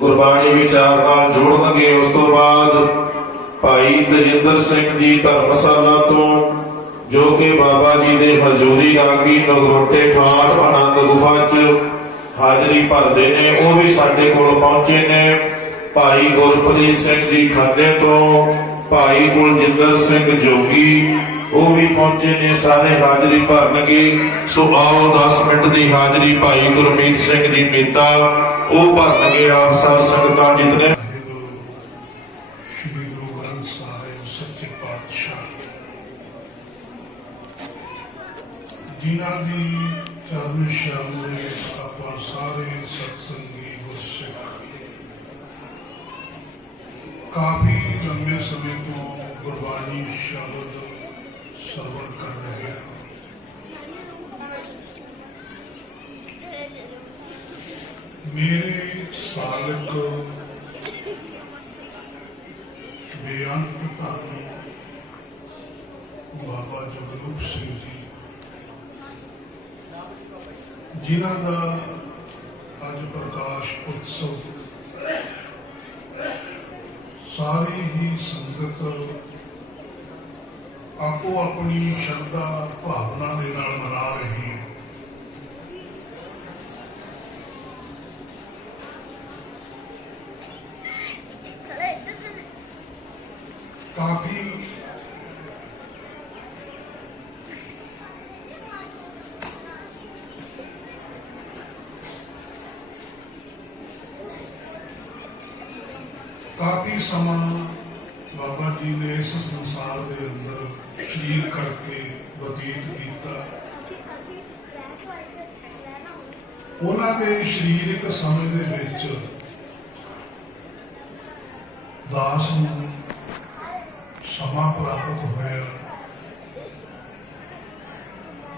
ਗੁਰਬਾਣੀ ਵਿਚਾਰ ਨਾਲ ਜੋੜਨਗੇ। ਉਸ ਤੋਂ ਬਾਅਦ ਭਾਈ ਤਜਿੰਦਰ ਸਿੰਘ ਜੀ ਧਰਮਸ਼ਾਲਾ ਤੋਂ, ਜੋ ਕਿ ਬਾਬਾ ਜੀ ਦੇ ਹਜ਼ੂਰੀ ਰਾਗੀ ਨਗਰੋਟੇ ਠਾਠ ਆਨੰਦ ਗੁਫਾ 'ਚ ਹਾਜ਼ਰੀ ਭਰਦੇ ਨੇ, ਉਹ ਵੀ ਸਾਡੇ ਕੋਲ ਪਹੁੰਚੇ ਨੇ। ਭਾਈ ਗੁਰਪ੍ਰੀਤ ਸਿੰਘ ਜੀ ਖੰਨੇ ਤੋਂ, ਭਾਈ ਕੁਲਜਿੰਦਰ ਸਿੰਘ ਜੋਗੀ ਉਹ ਵੀ ਪਹੁੰਚੇ ਨੇ, ਸਾਰੇ ਹਾਜ਼ਰੀ ਭਰਨਗੇ। ਸੋ ਆਓ 10 ਮਿੰਟ ਦੀ ਹਾਜ਼ਰੀ ਭਾਈ ਗੁਰਮੀਤ ਸਿੰਘ ਜੀ ਮੀਤਾ ਉਹ ਭਰਨਗੇ। ਆਪ ਸਭ ਸੰਗਤਾਂ ਜਿਤਨੇ ਸ਼੍ਰੀ ਗੁਰੂ ਗ੍ਰੰਥ ਸਾਹਿਬ ਸੱਚੇ ਪਾਤਸ਼ਾਹ ਜਿਨ੍ਹਾਂ ਦੀ ਚਰਨ ਸ਼ਰਨ ਦੇ ਆਪਾਂ ਸਾਰੇ ਸਤਸੰਗੀ ਗੁਰਸਿੱਖ ਕਾਫੀ ਲੰਬੇ ਸਮੇਂ ਤੋਂ ਗੁਰਬਾਣੀ ਸ਼ਬਦ ਸਰਵਣ ਕਰ ਰਹੇ ਹਾਂ। ਮੇਰੇ ਸਾਲਕ ਬੇਅੰਤ ਧੰਨ ਬਾਬਾ ਜਗਰੂਪ ਸਿੰਘ ਜੀ, ਜਿਨ੍ਹਾਂ ਦਾ ਅੱਜ ਪ੍ਰਕਾਸ਼ ਉਤਸਵ ਸਾਰੀ ਹੀ ਸੰਗਤ ਆਪੋ ਆਪਣੀ ਸ਼ਰਧਾ ਭਾਵਨਾ ਦੇ ਨਾਲ ਮਨਾ ਰਹੀ ਹੈ। ਕਾਫੀ ਕਾਫੀ ਸਮਾਂ ਬਾਬਾ ਜੀ ਨੇ ਇਸ ਸੰਸਾਰ ਦੇ ਅੰਦਰ ਸ਼ਰੀਰ ਕਰਕੇ ਬਤੀਤ ਕੀਤਾ। ਉਹਨਾਂ ਦੇ ਸਰੀਰਕ ਸਮੇਂ ਦੇ ਵਿੱਚ ਦਾਸ ਨੂੰ ਸਮਾਂ ਪ੍ਰਾਪਤ ਹੋਇਆ।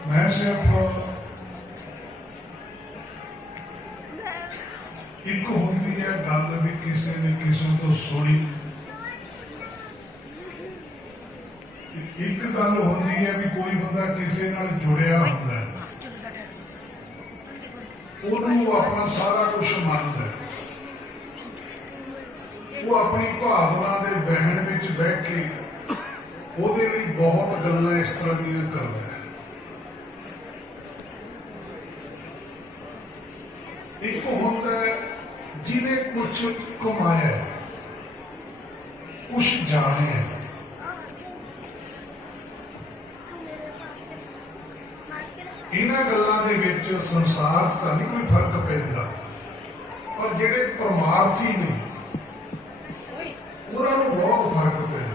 ਮੈਂ ਸਿਰਫ ਇੱਕ ਹੁੰਦੀ ਹੈ ਗੱਲ ਵੀ ਕਿਸੇ ਨੇ ਕਿਸੇ ਤੋਂ ਸੁਣੀ, ਇੱਕ ਗੱਲ ਹੁੰਦੀ ਹੈ ਵੀ ਕੋਈ ਬੰਦਾ ਕਿਸੇ ਨਾਲ ਜੁੜਿਆ ਹੁੰਦਾ ਹੈ, ਉਹਨੂੰ ਆਪਣਾ ਸਾਰਾ ਕੁਝ ਮੰਨਦਾ ਹੈ, ਉਹ ਆਪਣੀ ਭਾਵਨਾ ਦੇ ਬਹਿਣ ਵਿੱਚ ਬਹਿ ਕੇ ਉਹਦੇ ਲਈ ਬਹੁਤ ਗੱਲਾਂ ਇਸ ਤਰ੍ਹਾਂ ਦੀਆਂ ਕਰਦਾ ਹੈ। ਇੱਕ ਹੁੰਦਾ ਹੈ ਜਿਹਨੇ ਕੁਝ ਕਮਾਇਆ, ਕੁਝ ਜਾਣਿਆ, ਇਹਨਾਂ ਗੱਲਾਂ ਦੇ ਵਿੱਚ ਸੰਸਾਰ 'ਚ ਤਾਂ ਨਹੀਂ ਕੋਈ ਫਰਕ ਪੈਂਦਾ, ਪਰ ਜਿਹੜੇ ਪਰਮਾਰਥੀ ਨੇ ਉਹਨਾਂ ਨੂੰ ਬਹੁਤ ਫਰਕ ਪੈਂਦਾ।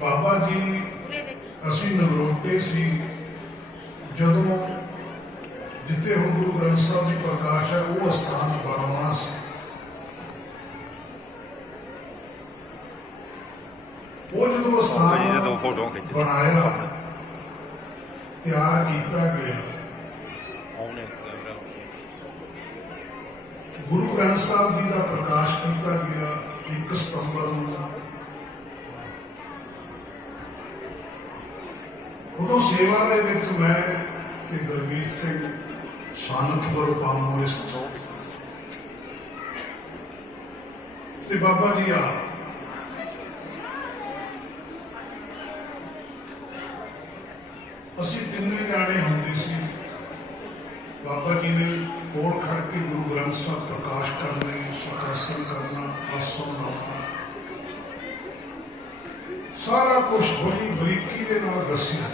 ਬਾਬਾ ਜੀ ਅਸੀਂ ਨਗਰੋਟੇ ਸੀ, ਜਦੋਂ ਜਿੱਥੇ ਹੁਣ ਗੁਰੂ ਗ੍ਰੰਥ ਸਾਹਿਬ ਜੀ ਪ੍ਰਕਾਸ਼ ਹੈ ਉਹ ਸਥਾਨ ਬਣਾਉਣਾ ਸੀ। ਉਹ ਜਦੋਂ ਸਥਾਨ ਬਣਾਇਆ, ਤਿਆਰ ਕੀਤਾ ਗਿਆ, ਗੁਰੂ ਗ੍ਰੰਥ ਸਾਹਿਬ ਜੀ ਦਾ ਪ੍ਰਕਾਸ਼ ਕੀਤਾ ਗਿਆ 1 ਸਤੰਬਰ ਨੂੰ ਉਦੋਂ ਸੇਵਾ ਦੇ ਵਿੱਚ ਮੈਂ ਤੇ ਗੁਰਮੀਤ ਸਿੰਘ ਸਾਨਤਪੁਰ ਪਾਮੋ ਇਸ ਤੋਂ ਤੇ ਬਾਬਾ ਜੀ ਆ ਅਸੀਂ ਤਿੰਨੇ ਜਾਣੇ ਹੁੰਦੇ ਸੀ। ਬਾਬਾ ਜੀ ਨੇ ਕੋਲ ਖੜ ਕੇ ਗੁਰੂ ਗ੍ਰੰਥ ਸਾਹਿਬ ਪ੍ਰਕਾਸ਼ ਕਰਨੇ, ਸੁਖਾਸਨ ਕਰਨਾ, ਆਸਣ ਲਾਉਣਾ, ਸਾਰਾ ਕੁਝ ਬੜੀ ਬਰੀਕੀ ਦੇ ਨਾਲ ਦੱਸਿਆ।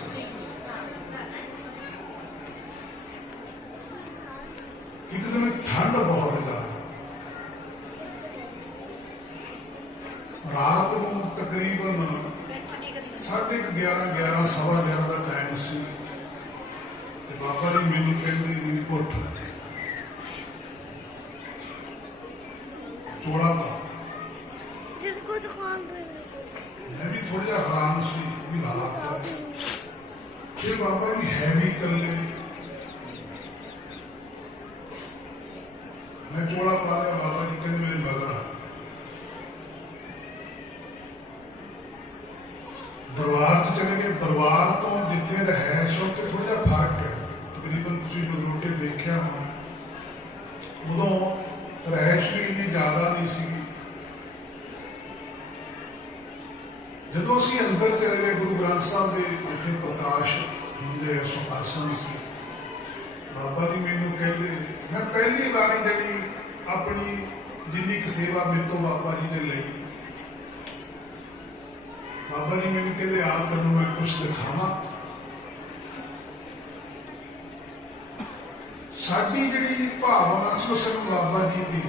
ਇੱਕ ਦਿਨ ਠੰਡ ਬਹੁਤ ਜ਼ਿਆਦਾ, ਰਾਤ ਨੂੰ ਤਕਰੀਬਨ 11:30 ਸਵਾ 11 ਦਾ ਟਾਈਮ ਸੀ ਤੇ ਬਾਬਾ ਜੀ ਮੈਨੂੰ ਕਹਿੰਦੇ ਵੀ ਉੱਠ ਥੋੜਾ ਪਾ। ਮੈਂ ਵੀ ਥੋੜਾ ਜਿਹਾ ਹੈਰਾਨ ਸੀ ਵੀ ਹਾਲਾਤ ਫਿਰ ਬਾਬਾ ਜੀ ਹੈ ਵੀ ਇਕੱਲੇ। ਮੈਂ ਚੋਲਾ ਪਾ ਲਿਆ, ਬਾਬਾ ਜੀ ਕਹਿੰਦੇ ਮੇਰੇ ਮਗਰ ਆ। ਦਰਬਾਰ 'ਚ ਚਲੇ ਗਏ। ਦਰਬਾਰ ਤੋਂ ਜਿੱਥੇ ਰਹਿਸ਼ ਉੱਥੇ ਥੋੜਾ ਜਿਹਾ ਫਰਕ ਹੈ। ਤਕਰੀਬਨ ਤੁਸੀਂ ਬਗਰੋਟੇ ਦੇਖਿਆ ਹੋਣਾ, ਉਦੋਂ ਰਹਿਸ਼ ਵੀ ਇੰਨੀ ਜ਼ਿਆਦਾ ਨਹੀਂ ਸੀ। ਜਦੋਂ ਅਸੀਂ ਅੰਦਰ ਚਲੇ ਗਏ ਗੁਰੂ ਗ੍ਰੰਥ ਸਾਹਿਬ ਦੇ ਉੱਥੇ ਪ੍ਰਕਾਸ਼ ਹੁੰਦੇ ਸੁਖਾਸਨ ਸੀ। ਬਾਬਾ ਜੀ ਮੈਨੂੰ ਕਹਿੰਦੇ, ਮੈਂ ਪਹਿਲੀ ਵਾਰੀ ਜਿਹੜੀ ਆਪਣੀ ਜਿੰਨੀ ਕੁ ਸੇਵਾ ਮੇਰੇ ਤੋਂ ਬਾਬਾ ਜੀ ਨੇ ਲਈ, ਬਾਬਾ ਜੀ ਮੈਨੂੰ ਕਹਿੰਦੇ ਆ ਤੈਨੂੰ ਮੈਂ ਕੁਛ ਦਿਖਾਵਾਂ। ਸਾਡੀ ਜਿਹੜੀ ਭਾਵਨਾ ਸੀ ਉਸ ਨੂੰ ਬਾਬਾ ਜੀ ਦੀ,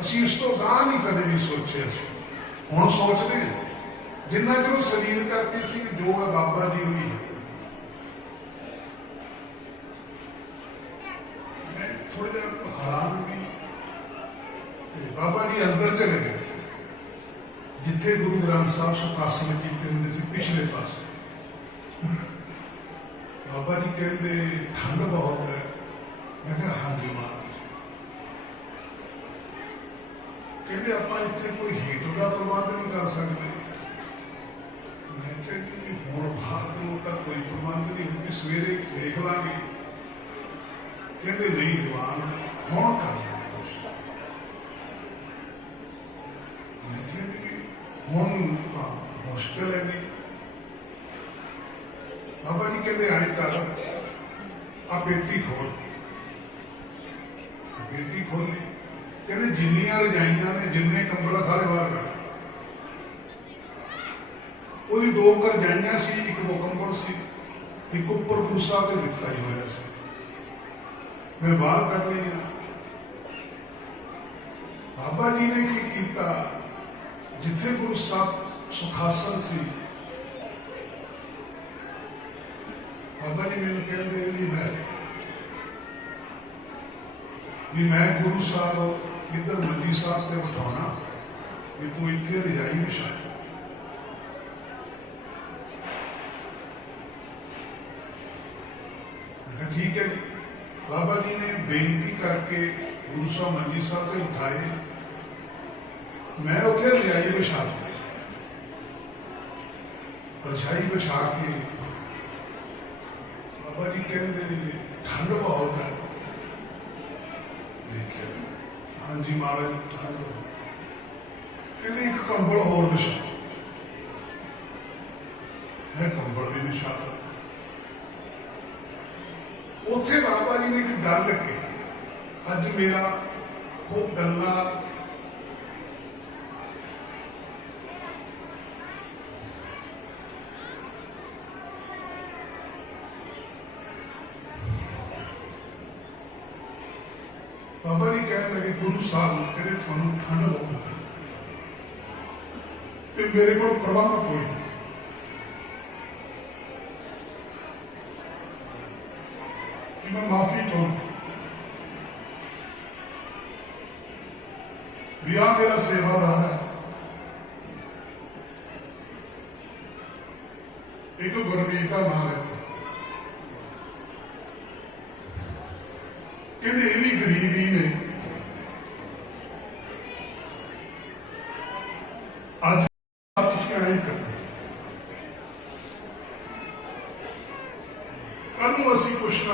ਅਸੀਂ ਉਸ ਤੋਂ ਗਾਂ ਨਹੀਂ ਕਦੇ ਵੀ ਸੋਚਿਆ। ਹੁਣ ਸੋਚਦੇ ਹਾਂ ਜਿੰਨਾ ਚਿਰ ਸਰੀਰ ਕਰਕੇ ਸੀ ਜੋ ਹੈ ਬਾਬਾ ਜੀ ਹੋਈ ਹੈ। ਮੈਂ ਥੋੜਾ ਜਿਹਾ ਹੈਰਾਨ ਵੀ। ਬਾਬਾ ਜੀ ਅੰਦਰ ਚਲੇ ਗਏ ਜਿੱਥੇ ਗੁਰੂ ਗ੍ਰੰਥ ਸਾਹਿਬ ਸੁਖਾਸਨ ਕੀਤੇ ਹੁੰਦੇ ਸੀ ਪਿਛਲੇ ਪਾਸੇ। ਬਾਬਾ ਜੀ ਕਹਿੰਦੇ ਠੰਡ ਬਹੁਤ ਹੈ। ਮੈਂ ਕਿਹਾ ਹਾਂਜੀ ਮਹਾਰਾਜ। ਕਹਿੰਦੇ ਆਪਾਂ ਇੱਥੇ ਕੋਈ ਹੀਟਰ ਦਾ ਪ੍ਰਬੰਧ ਨਹੀਂ ਕਰ ਸਕਦੇ। ਮੈਂ ਕਿਹਾ ਕਿ ਹੁਣ ਬਾਤ ਨੂੰ ਤਾਂ ਕੋਈ ਪ੍ਰਬੰਧ ਨਹੀਂ ਹੁੰਦੀ, ਸਵੇਰੇ ਦੇਖ ਲਾਂਗੇ। ਕਹਿੰਦੇ ਨਹੀਂ ਜਵਾਨ ਹੁਣ ਕਰ ਲਾਂਗੇ। ਮੈਂ ਕਿਹਾ ਹੁਣ ਤਾਂ ਮੁਸ਼ਕਿਲ ਹੈ ਜੀ। ਬਾਬਾ ਜੀ ਕਹਿੰਦੇ ਆਏ ਕਰ ਆ ਪੇਟੀ ਖੋਲ। ਪੇਟੀ ਖੋਲੀ, ਕਹਿੰਦੇ ਜਿੰਨੀਆਂ ਰਜਾਈਆਂ ਨੇ ਜਿੰਨੇ ਕੰਬਲ ਸਾਰੇ ਬਾਹਰ ਕੱਢ। ਉਹਦੀ 2 ਰਜਾਈਆਂ ਸੀ, 1-2 ਕੰਬਲ ਸੀ, ਇੱਕ ਉੱਪਰ ਗੁੱਸਾ ਤੇ ਦਿੱਤਾ ਹੀ ਹੋਇਆ ਸੀ। ਮੈਂ ਬਾਹਰ ਕੱਢ ਲਈਆਂ। ਬਾਬਾ ਜੀ ਨੇ ਕੀ ਕੀਤਾ, ਜਿੱਥੇ ਗੁਰੂ ਸਾਹਿਬ ਸੁਖਾਸਨ ਸੀ, ਬਾਬਾ ਜੀ ਮੈਨੂੰ ਕਹਿੰਦੇ ਵੀ ਮੈਂ ਗੁਰੂ ਸਾਹਿਬ ਇੱਧਰ ਮੰਜੀ ਸਾਹਿਬ ਤੇ ਬਿਠਾਉਣਾ, ਵੀ ਤੂੰ ਇੱਥੇ ਰਜਾਈ ਵਿਛਾ। ਮੈਂ ਕਿਹਾ ਠੀਕ ਹੈ ਜੀ। ਬਾਬਾ ਜੀ ਨੇ ਬੇਨਤੀ ਕਰਕੇ ਗੁਰੂ ਸਾਹਿਬ ਮੰਜੀ ਸਾਹਿਬ ਤੇ ਉਠਾਏ। ਮੈਂ ਉੱਥੇ ਰਜਾਈ ਵਿਛਾ ਦਿੱਤੀ। ਰਜਾਈ ਵਿਛਾ ਕੇ ਬਾਬਾ ਜੀ ਕਹਿੰਦੇ ਠੰਡ ਬਹੁਤ ਹੈ। ਹਾਂਜੀ ਮਹਾਰਾਜ ਠੰਡ। ਕਹਿੰਦੇ ਇੱਕ ਕੰਬਲ ਹੋਰ ਵਿਛਾ। ਮੈਂ ਕੰਬਲ ਵੀ ਵਿਛਾਤਾ। ਉੱਥੇ ਬਾਬਾ ਜੀ ਨੇ ਇੱਕ ਗੱਲ ਕਹੀ, ਅੱਜ ਮੇਰਾ ਉਹ ਗੱਲਾਂ ਬਾਬਾ ਜੀ ਕਹਿਣ ਲੱਗੇ ਗੁਰੂ ਸਾਹਿਬ ਕਹਿੰਦੇ ਤੁਹਾਨੂੰ ਠੰਡ ਬਹੁਤ ਤੇ ਮੇਰੇ ਕੋਲ ਪ੍ਰਬੰਧ ਕੋਈ ਨਹੀਂ। मैं माफी चाहूँ, रिया मेरा सेवादार है। एक गुरमीत का नाम है। कहते ये भी गरीब ही ने। अज तुम नहीं करते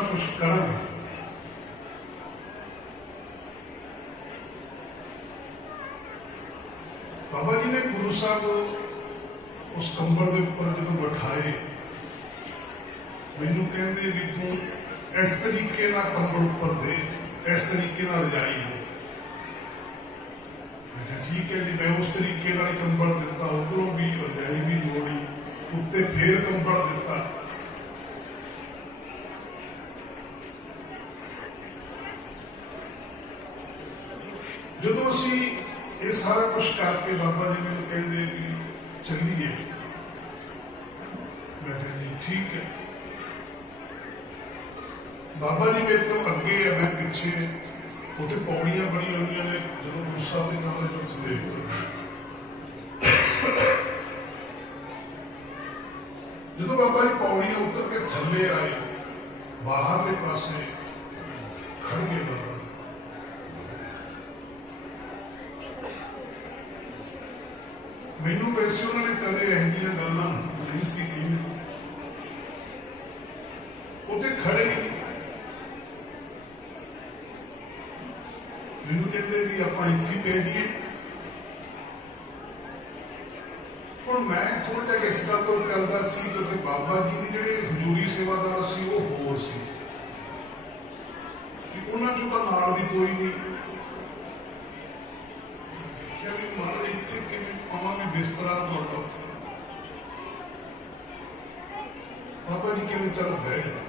ਕੁਝ ਕਰਨ। ਬਾਬਾ ਜੀ ਨੇ ਗੁਰੂ ਸਾਹਿਬ ਉਸ ਕੰਬਲ ਦੇ ਉੱਪਰ ਜਦੋਂ ਬਿਠਾਏ, ਮੈਨੂੰ ਕਹਿੰਦੇ ਵੀ ਤੂੰ ਇਸ ਤਰੀਕੇ ਨਾਲ ਕੰਬਲ ਉੱਪਰ ਦੇ, ਇਸ ਤਰੀਕੇ ਨਾਲ ਰਜਾਈ ਦੇ। ਮੈਂ ਕਿਹਾ ਠੀਕ ਹੈ ਜੀ। ਮੈਂ ਉਸ ਤਰੀਕੇ ਨਾਲ ਕੰਬਲ ਦਿੱਤਾ, ਉੱਪਰੋਂ ਵੀ ਰਜਾਈ ਵੀ ਲੋੜੀ, ਉੱਤੇ ਫੇਰ ਕੰਬਲ ਦਿੱਤਾ। ਜਦੋਂ ਅਸੀਂ ਇਹ ਸਾਰਾ ਕੁਝ ਕਰਕੇ ਬਾਬਾ ਜੀ ਮੈਨੂੰ ਕਹਿੰਦੇ ਵੀ ਚੱਲੀਏ, ਮੈਂ ਕਿਹਾ ਜੀ ਠੀਕ ਹੈ। ਬਾਬਾ ਜੀ ਮੇਰੇ ਤੋਂ ਅੱਗੇ ਹੈ, ਮੈਂ ਪਿੱਛੇ। ਉੱਥੇ ਪੌੜੀਆਂ ਬਣੀਆਂ ਹੋਈਆਂ ਨੇ, ਜਦੋਂ ਗੁਰੂ ਸਾਹਿਬ ਦੇ ਕਮਰੇ ਤੋਂ ਚਲੇ ਜਦੋਂ ਬਾਬਾ ਜੀ ਪੌੜੀਆਂ ਉੱਤਰ ਕੇ ਥੱਲੇ ਆਏ, ਬਾਹਰਲੇ ਪਾਸੇ ਖੜ ਗਏ ਬਾਬਾ। ਮੈਨੂੰ ਵੈਸੇ ਉਹਨਾਂ ਨੇ ਕਦੇ ਇਹੋ ਜਿਹੀਆਂ ਗੱਲਾਂ ਨਹੀਂ ਸੀ ਕਹੀਆਂ। ਉੱਥੇ ਖੜੇ ਮੈਨੂੰ ਕਹਿੰਦੇ ਵੀ ਆਪਾਂ ਇੱਥੇ ਪੈ ਜਾਈਏ। ਹੁਣ ਮੈਂ ਥੋੜਾ ਜਿਹਾ ਇਸ ਗੱਲ ਤੋਂ ਚੱਲਦਾ ਸੀ ਕਿਉਂਕਿ ਬਾਬਾ ਜੀ ਦੇ ਜਿਹੜੇ ਹਜ਼ੂਰੀ ਸੇਵਾਦਾਰ ਸੀ ਉਹ ਹੋਰ ਸੀ, ਉਹਨਾਂ ਚੋਂ ਤਾਂ ਨਾਲ ਦੀ ਕੋਈ ਨਹੀਂ। ਕਿ ਮਹਾਰਾਜ ਇੱਥੇ ਕਿਵੇਂ ਆਵਾਂਗੇ, ਬਿਸਤਰਾ ਤੁਹਾਡਾ ਉੱਥੇ। ਬਾਬਾ ਜੀ ਕਹਿੰਦੇ ਚਲੋ ਬਹਿ ਜਾ।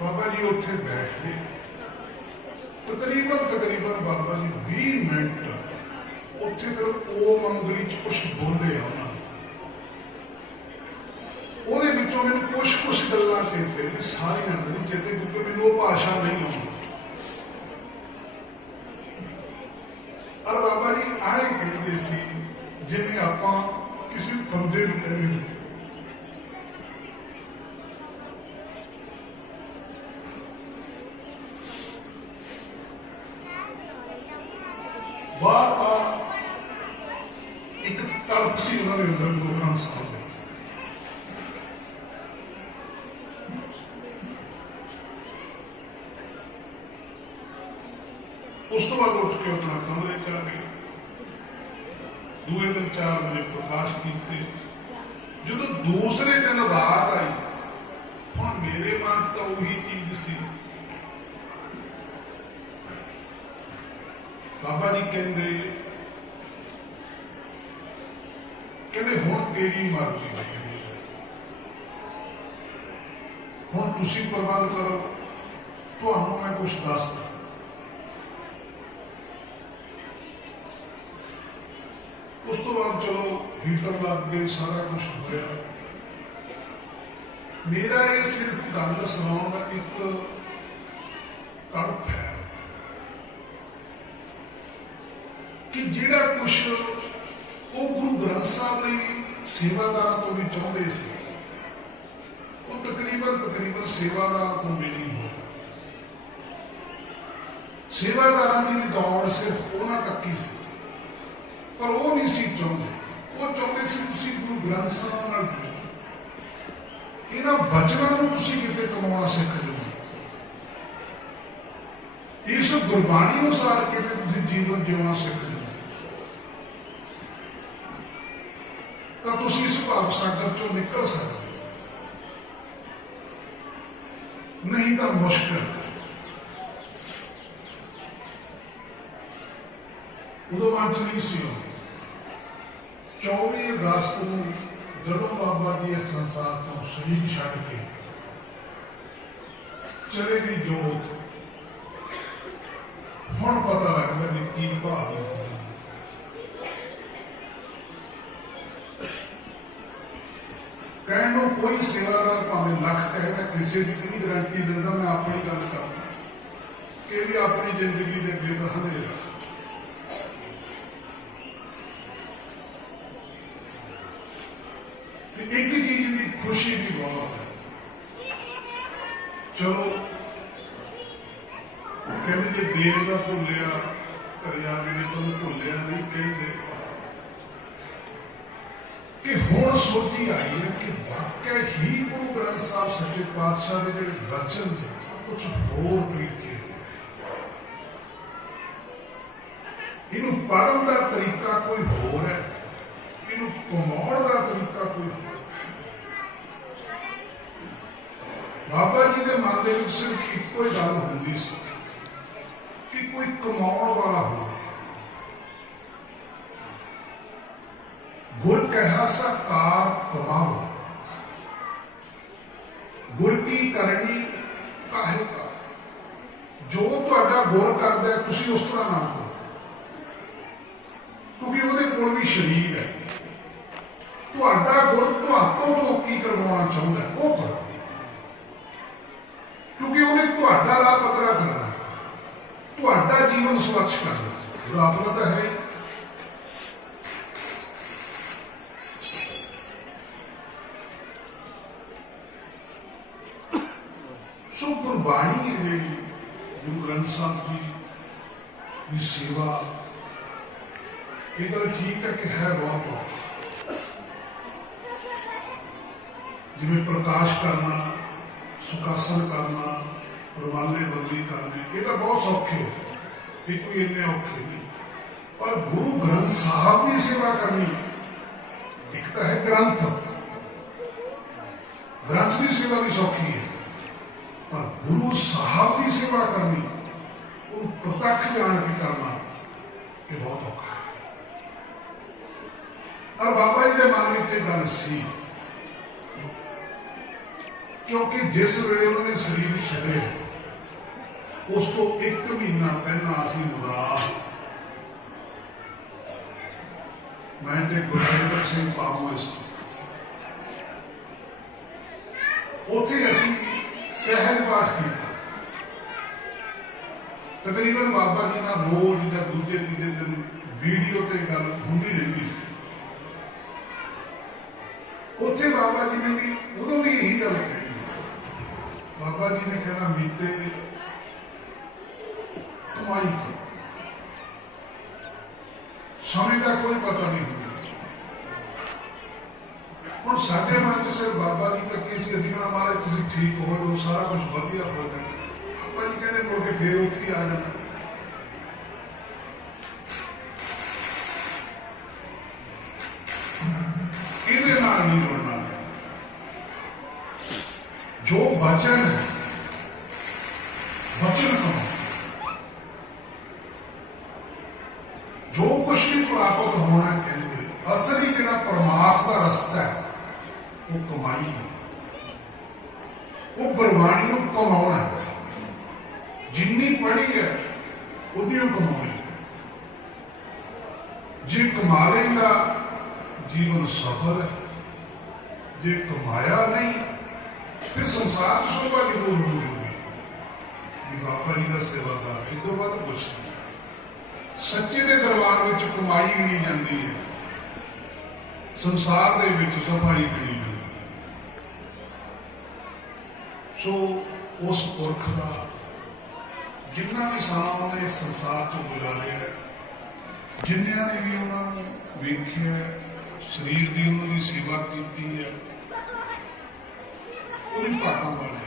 ਬਾਬਾ ਜੀ ਉੱਥੇ ਬੈਠ ਗਏ। ਤਕਰੀਬਨ ਬਾਬਾ ਜੀ 20 ਮਿੰਟ ਉੱਥੇ ਫਿਰ ਉਹ ਮੰਗਲੀ ਚ ਕੁਛ ਬੋਲੇ ਉਹਨਾਂ ਨੇ। ਉਹਦੇ ਵਿੱਚੋਂ ਮੈਨੂੰ ਕੁਛ ਗੱਲਾਂ ਚੇਤੇ ਨੇ, ਸਾਰੀਆਂ ਨਹੀਂ ਚੇਤੇ ਕਿਉਂਕਿ ਮੈਨੂੰ ਉਹ ਭਾਸ਼ਾ ਨਹੀਂ ਆਉਂਦੀ। ਔਰ ਬਾਬਾ ਜੀ ਆਏ ਕਹਿੰਦੇ ਸੀ ਜਿਵੇਂ ਆਪਾਂ ਕਿਸੇ ਬੰਦੇ ਨੂੰ ਕਹਿੰਦੇ ਵਾਹ ਇੱਕ ਤੜਪ ਸੀ ਉਹਨਾਂ ਦੇ ਅੰਦਰ ਗੁਰੂ ਗ੍ਰੰਥ ਸਾਹਿਬ ਦੇ। ਉਸ ਤੋਂ ਬਾਅਦ ਉੱਠ ਕੇ ਆਪਣਾ ਕਮਰੇ ਚ ਆ ਗਏ। ਦੂਏ ਦਿਨ 4 ਵਜੇ ਪ੍ਰਕਾਸ਼ ਕੀਤੇ। ਜਦੋਂ ਦੂਸਰੇ ਦਿਨ ਰਾਤ ਆਈ, ਹੁਣ ਮੇਰੇ ਮਨ ਚ ਤਾਂ ਉਹੀ ਚੀਜ਼ ਸੀ। ਬਾਬਾ ਜੀ ਕਹਿੰਦੇ ਹੁਣ ਤੇਰੀ ਮਰਜ਼ੀ ਹੈ, ਹੁਣ ਤੁਸੀਂ ਪ੍ਰਬੰਧ ਕਰੋ, ਤੁਹਾਨੂੰ ਮੈਂ ਕੁਛ ਦੱਸਦਾ। ਉਸ ਤੋਂ ਬਾਅਦ ਚਲੋ ਹੀਟਰ ਲੱਗ ਗਏ, ਸਾਰਾ ਕੁਛ ਹੋਇਆ। ਮੇਰਾ ਇਹ ਸਿਰਫ ਗੱਲ ਸੁਣਾਉਣ ਦਾ ਇੱਕ ਤੜਪ ਹੈ ਕਿ ਜਿਹੜਾ ਕੁਛ ਉਹ ਗੁਰੂ ਗ੍ਰੰਥ ਸਾਹਿਬ ਦੀ ਸੇਵਾਦਾਰਾਂ ਤੋਂ ਵੀ ਚਾਹੁੰਦੇ ਸੀ, ਉਹ ਤਕਰੀਬਨ ਸੇਵਾਦਾਰਾਂ ਤੋਂ ਮਿਲੀ ਹੋਈ। ਸੇਵਾਦਾਰਾਂ ਦੀ ਵੀ ਦੌੜ ਸਿਰਫ ਉਹਨਾਂ ਤੱਕ ਹੀ ਸੀ, ਪਰ ਉਹ ਨਹੀਂ ਸੀ ਚਾਹੁੰਦੇ। ਉਹ ਚਾਹੁੰਦੇ ਸੀ ਤੁਸੀਂ ਗੁਰੂ ਗ੍ਰੰਥ ਸਾਹਿਬ ਨਾਲ ਜੁੜੋ, ਇਹਨਾਂ ਬਚਨਾਂ ਨੂੰ ਤੁਸੀਂ ਕਿਤੇ ਕਮਾਉਣਾ ਸਿੱਖ ਜਾਓ, ਇਸ ਗੁਰਬਾਣੀ ਅਨੁਸਾਰ ਕਿਤੇ ਤੁਸੀਂ ਜੀਵਨ ਜਿਉਣਾ ਸਿੱਖ ਜਾਓ, ਤਾਂ ਤੁਸੀਂ ਇਸ ਭਾਵ ਸਾਗਰ ਚੋਂ ਨਿਕਲ ਸਕਦੇ। ਨਹੀਂ ਤਾਂ ਮੁਸ਼ਕਲ। ਉਦੋਂ ਮਨ ਚ ਨਹੀਂ ਸੀ। 24 ਅਗਸਤ ਨੂੰ ਜਦੋਂ ਬਾਬਾ ਜੀ ਇਸ ਸੰਸਾਰ ਤੋਂ ਸਰੀਰ ਛੱਡ ਕੇ ਚਲੇ ਗਈ ਜੋਤ, ਹੁਣ ਪਤਾ ਲੱਗਦਾ ਕਿ ਕੀ ਭਾਵ ਹੈ। ਕਹਿਣ ਨੂੰ ਕੋਈ ਸੇਵਾਦਾਰ ਭਾਵੇਂ ਲੱਖ ਕਹੇ, ਮੈਂ ਕਿਸੇ ਦੀ ਨਹੀਂ ਗਰੰਟੀ ਦਿੰਦਾ, ਮੈਂ ਆਪਣੀ ਗੱਲ ਕਰਦਾ ਕਿ ਵੀ ਆਪਣੀ ਜ਼ਿੰਦਗੀ ਦੇ ਅੱਗੇ ਵਧਾਉਂਦੇ ਆ। ਇੱਕ ਚੀਜ਼ ਦੀ ਖੁਸ਼ੀ ਦੀ ਬਹੁਤ ਹੈ। ਚਲੋ ਕਹਿੰਦੇ ਜੇ ਦੇਵ ਦਾ ਭੁੱਲਿਆ ਘਰੇ ਆ ਕੇ ਤੁਹਾਨੂੰ ਭੁੱਲਿਆ ਨਹੀਂ, ਕਹਿੰਦੇ ਕਿ ਹੁਣ ਸੋਚੀ ਆਈ ਹੈ ਕਿ ਵਾਕਿਆ ਹੀ ਗੁਰੂ ਗ੍ਰੰਥ ਸਾਹਿਬ ਸੱਚੇ ਪਾਤਸ਼ਾਹ ਦੇ ਜਿਹੜੇ ਬਚਨ ਸੀ ਕੁਝ ਹੋਰ ਤਰੀਕੇ ਦੇ। ਇਹਨੂੰ ਪੜ੍ਹਨ ਦਾ ਤਰੀਕਾ ਕੋਈ ਹੋਰ ਹੈ, ਇਹਨੂੰ ਕਮਾਉਣ ਦਾ ਤਰੀਕਾ ਕੋਈ ਹੋਰ। ਬਾਬਾ ਜੀ ਦੇ ਮਨ ਦੇ ਵਿੱਚ ਸਿਰਫ ਇੱਕੋ ਹੀ ਗੱਲ ਹੁੰਦੀ ਸੀ ਕਿ ਕੋਈ ਕਮਾਉਣ ਵਾਲਾ ਹੋਵੇ। ਗੁਰ ਕਹਿਆ ਸਾ ਕਾਰ ਕਮਾਓ, ਗੁਰ ਕੀ ਕਰਨੀ ਕਾਹੇ ਕਾ। ਜੋ ਤੁਹਾਡਾ ਗੁਰ ਕਰਦਾ ਹੈ, ਤੁਸੀਂ ਉਸ ਤਰ੍ਹਾਂ ਨਾ ਕਰੋ, ਕਿਉਂਕਿ ਉਹਦੇ ਕੋਲ ਵੀ ਸਰੀਰ ਹੈ। ਤੁਹਾਡਾ ਗੁਰ ਤੁਹਾਤੋਂ ਤੋਂ ਕੀ ਕਰਵਾਉਣਾ ਚਾਹੁੰਦਾ ਹੈ, ਉਹ ਕਰੋ, ਕਿਉਂਕਿ ਉਹਨੇ ਤੁਹਾਡਾ ਰਾਹ ਪੱਧਰਾ ਕਰਨਾ, ਤੁਹਾਡਾ ਜੀਵਨ ਸਵੱਛ ਕਰਨਾ। ਉਹਦਾ ਆਪਣਾ ਤਾਂ ਹੈ। ਸੋ ਗੁਰਬਾਣੀ ਹੈ ਜਿਹੜੀ ਗੁਰੂ ਗ੍ਰੰਥ ਸਾਹਿਬ ਜੀ ਦੀ ਸੇਵਾ, ਇਹ ਗੱਲ ਠੀਕ ਹੈ ਕਿ ਹੈ ਬਹੁਤ ਔਖੀ। ਜਿਵੇਂ ਪ੍ਰਕਾਸ਼ ਕਰਨਾ, ਸੁਖਾਸਨ ਕਰਨਾ, ਰੁਮਾਲੇ ਬਦਲੀ ਕਰਨੇ, ਇਹ ਤਾਂ ਬਹੁਤ ਸੌਖੇ ਹੋ, ਇਹ ਕੋਈ ਇੰਨੇ ਔਖੇ ਨਹੀਂ। ਪਰ ਗੁਰੂ ਗ੍ਰੰਥ ਸਾਹਿਬ ਦੀ ਸੇਵਾ ਕਰਨੀ, ਇੱਕ ਤਾਂ ਹੈ ਗ੍ਰੰਥ, ਗ੍ਰੰਥ ਦੀ ਸੇਵਾ ਵੀ ਸੌਖੀ ਹੈ, ਪਰ ਗੁਰੂ ਸਾਹਿਬ ਦੀ ਸੇਵਾ ਕਰਨੀ, ਉਹ ਪ੍ਰਤੱਖ ਜਾਣ ਕੇ ਕਰਨਾ, ਇਹ ਬਹੁਤ ਔਖਾ ਹੈ। ਔਰ ਬਾਬਾ ਜੀ ਦੇ ਮਨ ਵਿੱਚ ਇਹ ਗੱਲ ਸੀ, ਕਿਉਂਕਿ ਜਿਸ ਵੇਲੇ ਉਹਨਾਂ ਦੇ ਸਰੀਰ ਛੱਡੇ, ਉਸ ਤੋਂ 1 ਮਹੀਨਾ ਪਹਿਲਾਂ ਅਸੀਂ ਮਦਰਾਸ, ਮੈਂ ਤੇ ਗੁਰਜੀਤ ਸਿੰਘ ਪਾਮੋਇਸ, ਉੱਥੇ ਅਸੀਂ ਸਹਿਜ ਪਾਠ ਕੀਤਾ। ਤਕਰੀਬਨ ਬਾਬਾ ਜੀ ਨਾਲ ਰੋਜ਼ ਜਾਂ ਦੂਜੇ ਤੀਜੇ ਦਿਨ ਵੀਡੀਓ ਤੇ ਗੱਲ ਹੁੰਦੀ ਰਹਿੰਦੀ ਸੀ। ਉੱਥੇ ਬਾਬਾ ਜੀ ਨੇ ਵੀ ਉਦੋਂ ਵੀ ਇਹੀ ਗੱਲ ਕਹੀ। ਬਾਬਾ ਜੀ ਨੇ ਕਹਿਣਾ, ਮੀਤੇ ਕਮਾਈ ਕਰੋ, ਸਮੇਂ ਦਾ ਕੋਈ ਪਤਾ ਨਹੀਂ ਹੁੰਦਾ। ਹੁਣ ਸਾਡੇ ਮਨ ਚ ਸਿਰ ਬਾਬਾ ਜੀ ਤੱਕ ਸੀ, ਅਸੀਂ ਕਹਿਣਾ ਮਹਾਰਾਜ ਤੁਸੀਂ ਠੀਕ ਹੋ ਜਾਓ, ਸਾਰਾ ਕੁਝ ਵਧੀਆ ਹੋ ਜਾਣਾ। ਬਾਬਾ ਜੀ ਕਹਿੰਦੇ ਮੁੜ ਕੇ ਫੇਰ ਉੱਥੇ ਹੀ ਆ ਜਾਣਾ। ਇਹਦੇ ਨਾਲ ਨਹੀਂ ਰੋਣਾ। ਜੋ ਬਚਨ ਹੈ, ਬਚਨ ਕਰੋ, ਜੋ ਕੁਛ ਵੀ ਪ੍ਰਾਪਤ ਹੋਣਾ, ਕਹਿੰਦੇ ਅਸਲੀ ਜਿਹੜਾ ਪਰਮਾਤਮਾ ਦਾ ਰਸਤਾ ਹੈ, ਉਹ ਕਮਾਈ ਹੈ, ਉਹ ਗੁਰਬਾਣੀ ਨੂੰ ਕਮਾਉਣਾ ਹੈ। ਜਿੰਨੀ ਪੜ੍ਹੀ ਹੈ ਉਨੀ ਉਹ ਕਮਾਉਣੀ ਹੈ। ਜੇ ਕਮਾ ਲੇਗਾ ਜੀਵਨ ਸਫਲ ਹੈ, ਜੇ ਕਮਾਇਆ ਨਹੀਂ ਫਿਰ ਸੰਸਾਰ ਸ਼ੋਭਾ ਦੀ ਦੂਰ ਹੋ ਜਾਊਗੀ ਕਿ ਬਾਬਾ ਜੀ ਦਾ ਸੇਵਾਦਾਰ। ਇਹ ਤੋਂ ਬਾਅਦ ਕੁਛ ਨਹੀਂ। ਸੱਚੇ ਦੇ ਦਰਬਾਰ ਵਿੱਚ ਕਮਾਈ ਗਿਣੀ ਜਾਂਦੀ ਹੈ, ਸੰਸਾਰ ਦੇ ਵਿੱਚ ਸਫਾਈ ਗਿਣੀ ਜਾਂਦੀ ਹੈ। ਸੋ ਉਸ ਪੁਰਖ ਦਾ ਜਿੰਨਾ ਵੀ ਸਮਾਂ ਉਹਨੇ ਇਸ ਸੰਸਾਰ ਚ ਗੁਜ਼ਾਰਿਆ, ਜਿੰਨਿਆਂ ਨੇ ਵੀ ਉਹਨਾਂ ਨੂੰ ਵੇਖਿਆ, ਸਰੀਰ ਦੀ ਉਹਨਾਂ ਦੀ ਸੇਵਾ ਕੀਤੀ ਹੈ, ਉਹਨੇ ਭਾਗਾਂ ਵਾਲੇ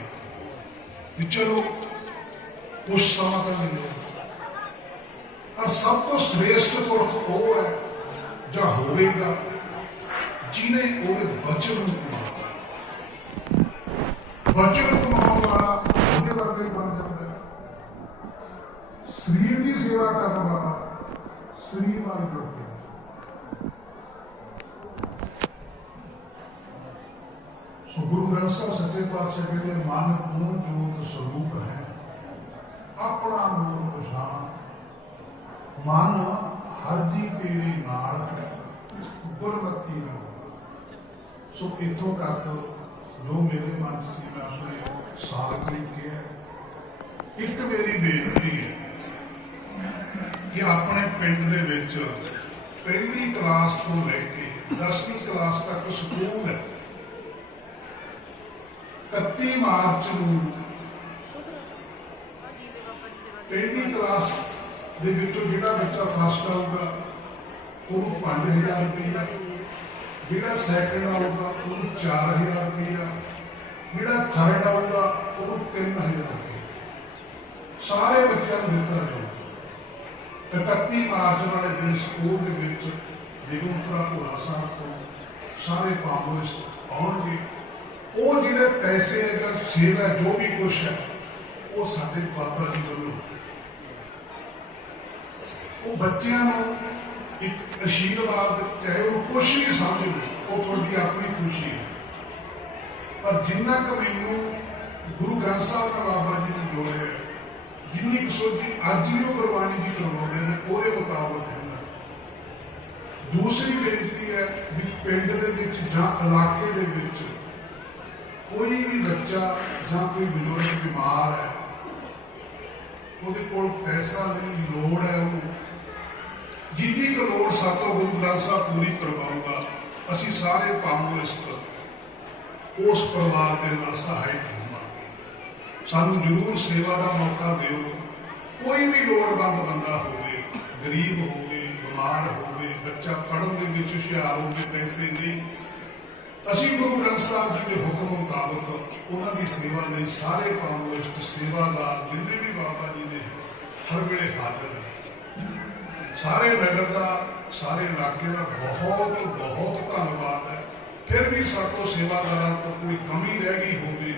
ਵੀ ਚਲੋ ਕੁਛ ਸਮਾਂ ਤਾਂ ਮਿਲਿਆ। ਔਰ ਸਭ ਤੋਂ ਸ੍ਰੇਸ਼ਟ ਪੁਰਖ ਉਹ ਹੈ ਜਾਂ ਹੋਵੇਗਾ ਜਿਹਨੇ ਉਹਦੇ ਬਚਨ ਨੂੰ ਕਮਾਇਆ। ਬਚਨ ਕਮਾਉਣ ਵਾਲਾ ਉਹਦੇ ਵਰਗਾ ਹੀ ਬਣ ਜਾਂਦਾ ਹੈ। ਸਰੀਰ ਦੀ ਸੇਵਾ ਕਰਨ ਵਾਲਾ ਸਰੀਰ ਨਾਲ ਜੁੜਦਾ ਹੈ। ਸੋ ਗੁਰੂ ਗ੍ਰੰਥ ਸਾਹਿਬ ਸੱਚੇ ਪਾਤਸ਼ਾਹ ਕਹਿੰਦੇ, ਮਨ ਪੂਰਨ ਜੋਤ ਸਰੂਪ ਹੈ, ਆਪਣਾ ਨੂਰ ਪਛਾਣ, ਮਨ ਹਰ ਜੀ ਤੇਰੇ ਨਾਲ ਹੈ, ਗੁਰਮਤਿ ਨਾਲ। ਸੋ ਇੱਥੋਂ ਤੱਕ ਜੋ ਮੇਰੇ ਮਨ ਚ ਸੀ, ਮੈਂ ਆਪਣੇ ਸਾਧਕ ਲਈ ਕਿਹਾ। ਇੱਕ ਮੇਰੀ ਬੇਨਤੀ ਹੈ ਕਿ ਆਪਣੇ ਪਿੰਡ ਦੇ ਵਿੱਚ ਪਹਿਲੀ ਕਲਾਸ ਤੋਂ ਲੈ ਕੇ 10ਵੀਂ ਕਲਾਸ ਤੱਕ ਸਕੂਲ ਹੈ। 31 ਮਾਰਚ ਨੂੰ ਪਹਿਲੀ ਕਲਾਸ ਦੇ ਵਿੱਚੋਂ ਜਿਹੜਾ ਬੱਚਾ ਫਸਟ ਆਊਗਾ ਉਹਨੂੰ 5000 ਰੁਪਇਆ, ਜਿਹੜਾ ਸੈਕਿੰਡ ਆਊਗਾ ਉਹਨੂੰ 4000 ਰੁਪਇਆ, ਜਿਹੜਾ ਥਰਡ ਆਊਗਾ ਉਹਨੂੰ 3000 ਰੁਪਏ ਸਾਰੇ ਬੱਚਿਆਂ ਨੂੰ ਦਿੱਤਾ ਜਾਊਗਾ। 31 ਮਾਰਚ ਵਾਲੇ ਦਿਨ ਸਕੂਲ ਦੇ ਵਿੱਚ ਬੇਗਮਪੁਰਾ ਭੋਲਾ ਸਾਹਿਬ ਤੋਂ ਸਾਰੇ ਪਾਵੋਇਸਟ ਆਉਣਗੇ। ਉਹ ਜਿਹੜੇ ਪੈਸੇ ਜਾਂ ਸੇਵਾ ਜੋ ਵੀ ਕੁਛ ਹੈ ਉਹ ਸਾਡੇ ਬਾਬਾ ਜੀ ਵੱਲੋਂ ਉਹ ਬੱਚਿਆਂ ਨੂੰ ਇੱਕ ਅਸ਼ੀਰਵਾਦ, ਚਾਹੇ ਉਹ ਕੁਛ ਵੀ ਸਮਝ ਲਓ, ਉਹ ਤੁਹਾਡੀ ਆਪਣੀ ਖੁਸ਼ੀ ਹੈ। ਪਰ ਜਿੰਨਾ ਕੁ ਮੈਨੂੰ ਗੁਰੂ ਗ੍ਰੰਥ ਸਾਹਿਬ ਦਾ ਬਾਬਾ ਜੀ ਨੇ ਜੋੜਿਆ, ਜਿੰਨੀ ਕੁ ਸੋਚੀ ਅੱਜ ਵੀ ਉਹ ਗੁਰਬਾਣੀ ਦੀ ਕਰਵਾਉਂਦੇ ਨੇ ਉਹਦੇ ਮੁਤਾਬਕ ਹੁੰਦਾ। ਦੂਸਰੀ ਬੇਨਤੀ ਹੈ ਵੀ ਪਿੰਡ ਦੇ ਵਿੱਚ ਜਾਂ ਇਲਾਕੇ ਦੇ ਵਿੱਚ ਕੋਈ ਵੀ ਬੱਚਾ ਜਾਂ ਕੋਈ ਬਜ਼ੁਰਗ ਬਿਮਾਰ ਹੈ, ਉਹਦੇ ਕੋਲ ਪੈਸਾ ਨਹੀਂ, ਲੋੜ ਹੈ, ਉਹਨੂੰ ਜਿੰਨੀ ਕੁ ਲੋੜ ਸਾਤੋਂ ਗੁਰੂ ਗ੍ਰੰਥ ਸਾਹਿਬ ਪੂਰੀ ਕਰਵਾਊਗਾ। ਅਸੀਂ ਸਾਰੇ ਪਾਵੋਇਸਟ ਉਸ ਪਰਿਵਾਰ ਦੇ ਨਾਲ ਸਹਾਇਕ ਹੋਵਾਂਗੇ। ਸਾਨੂੰ ਜ਼ਰੂਰ ਸੇਵਾ ਦਾ ਮੌਕਾ ਦਿਓ। ਕੋਈ ਵੀ ਲੋੜਵੰਦ ਬੰਦਾ ਹੋਵੇ, ਗਰੀਬ ਹੋਵੇ, ਬਿਮਾਰ ਹੋਵੇ, ਬੱਚਾ ਪੜ੍ਹਨ ਦੇ ਵਿੱਚ ਹੁਸ਼ਿਆਰ ਹੋਵੇ, ਪੈਸੇ ਨਹੀਂ, ਅਸੀਂ ਗੁਰੂ ਗ੍ਰੰਥ ਸਾਹਿਬ ਜੀ ਦੇ ਹੁਕਮ ਮੁਤਾਬਕ ਉਹਨਾਂ ਦੀ ਸੇਵਾ ਲਈ ਸਾਰੇ ਪਾਵੋਇਸਟ ਸੇਵਾਦਾਰ ਜਿੰਨੇ ਵੀ ਬਾਬਾ ਜੀ ਨੇ ਹਰ ਵੇਲੇ ਹਾਜ਼ਰ ਨੇ। ਸਾਰੇ ਨਗਰ ਦਾ, ਸਾਰੇ ਇਲਾਕੇ ਦਾ ਬਹੁਤ ਬਹੁਤ ਧੰਨਵਾਦ ਹੈ। ਫਿਰ ਵੀ ਸਾਤੋਂ ਸੇਵਾਦਾਰਾਂ ਤੋਂ ਕੋਈ ਕਮੀ ਰਹਿ ਗਈ ਹੋਵੇ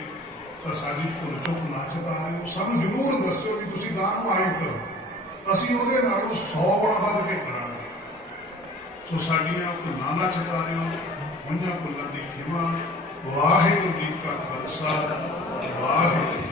ਤਾਂ ਸਾਡੀ ਭੁੱਲ ਚੁੱਕ ਨਾ ਚੁਕਾ ਰਹੇ ਹੋ, ਸਾਨੂੰ ਜ਼ਰੂਰ ਦੱਸੋ ਵੀ ਤੁਸੀਂ ਦਾਨ ਮਾਇਨ ਕਰੋ, ਅਸੀਂ ਉਹਦੇ ਨਾਲੋਂ 100 ਗੁਣਾ ਵੱਧ ਕੇ ਕਰਾਂਗੇ। ਸੋ ਸਾਡੀਆਂ ਭੁੱਲਾਂ ਨਾ ਚੁਕਾ ਰਹੇ ਹੋ, ਉਹਨਾਂ ਭੁੱਲਾਂ ਦੀ ਖਿਮਾ। ਵਾਹਿਗੁਰੂ ਜੀ ਕਾ ਖਾਲਸਾ, ਵਾਹਿਗੁਰੂ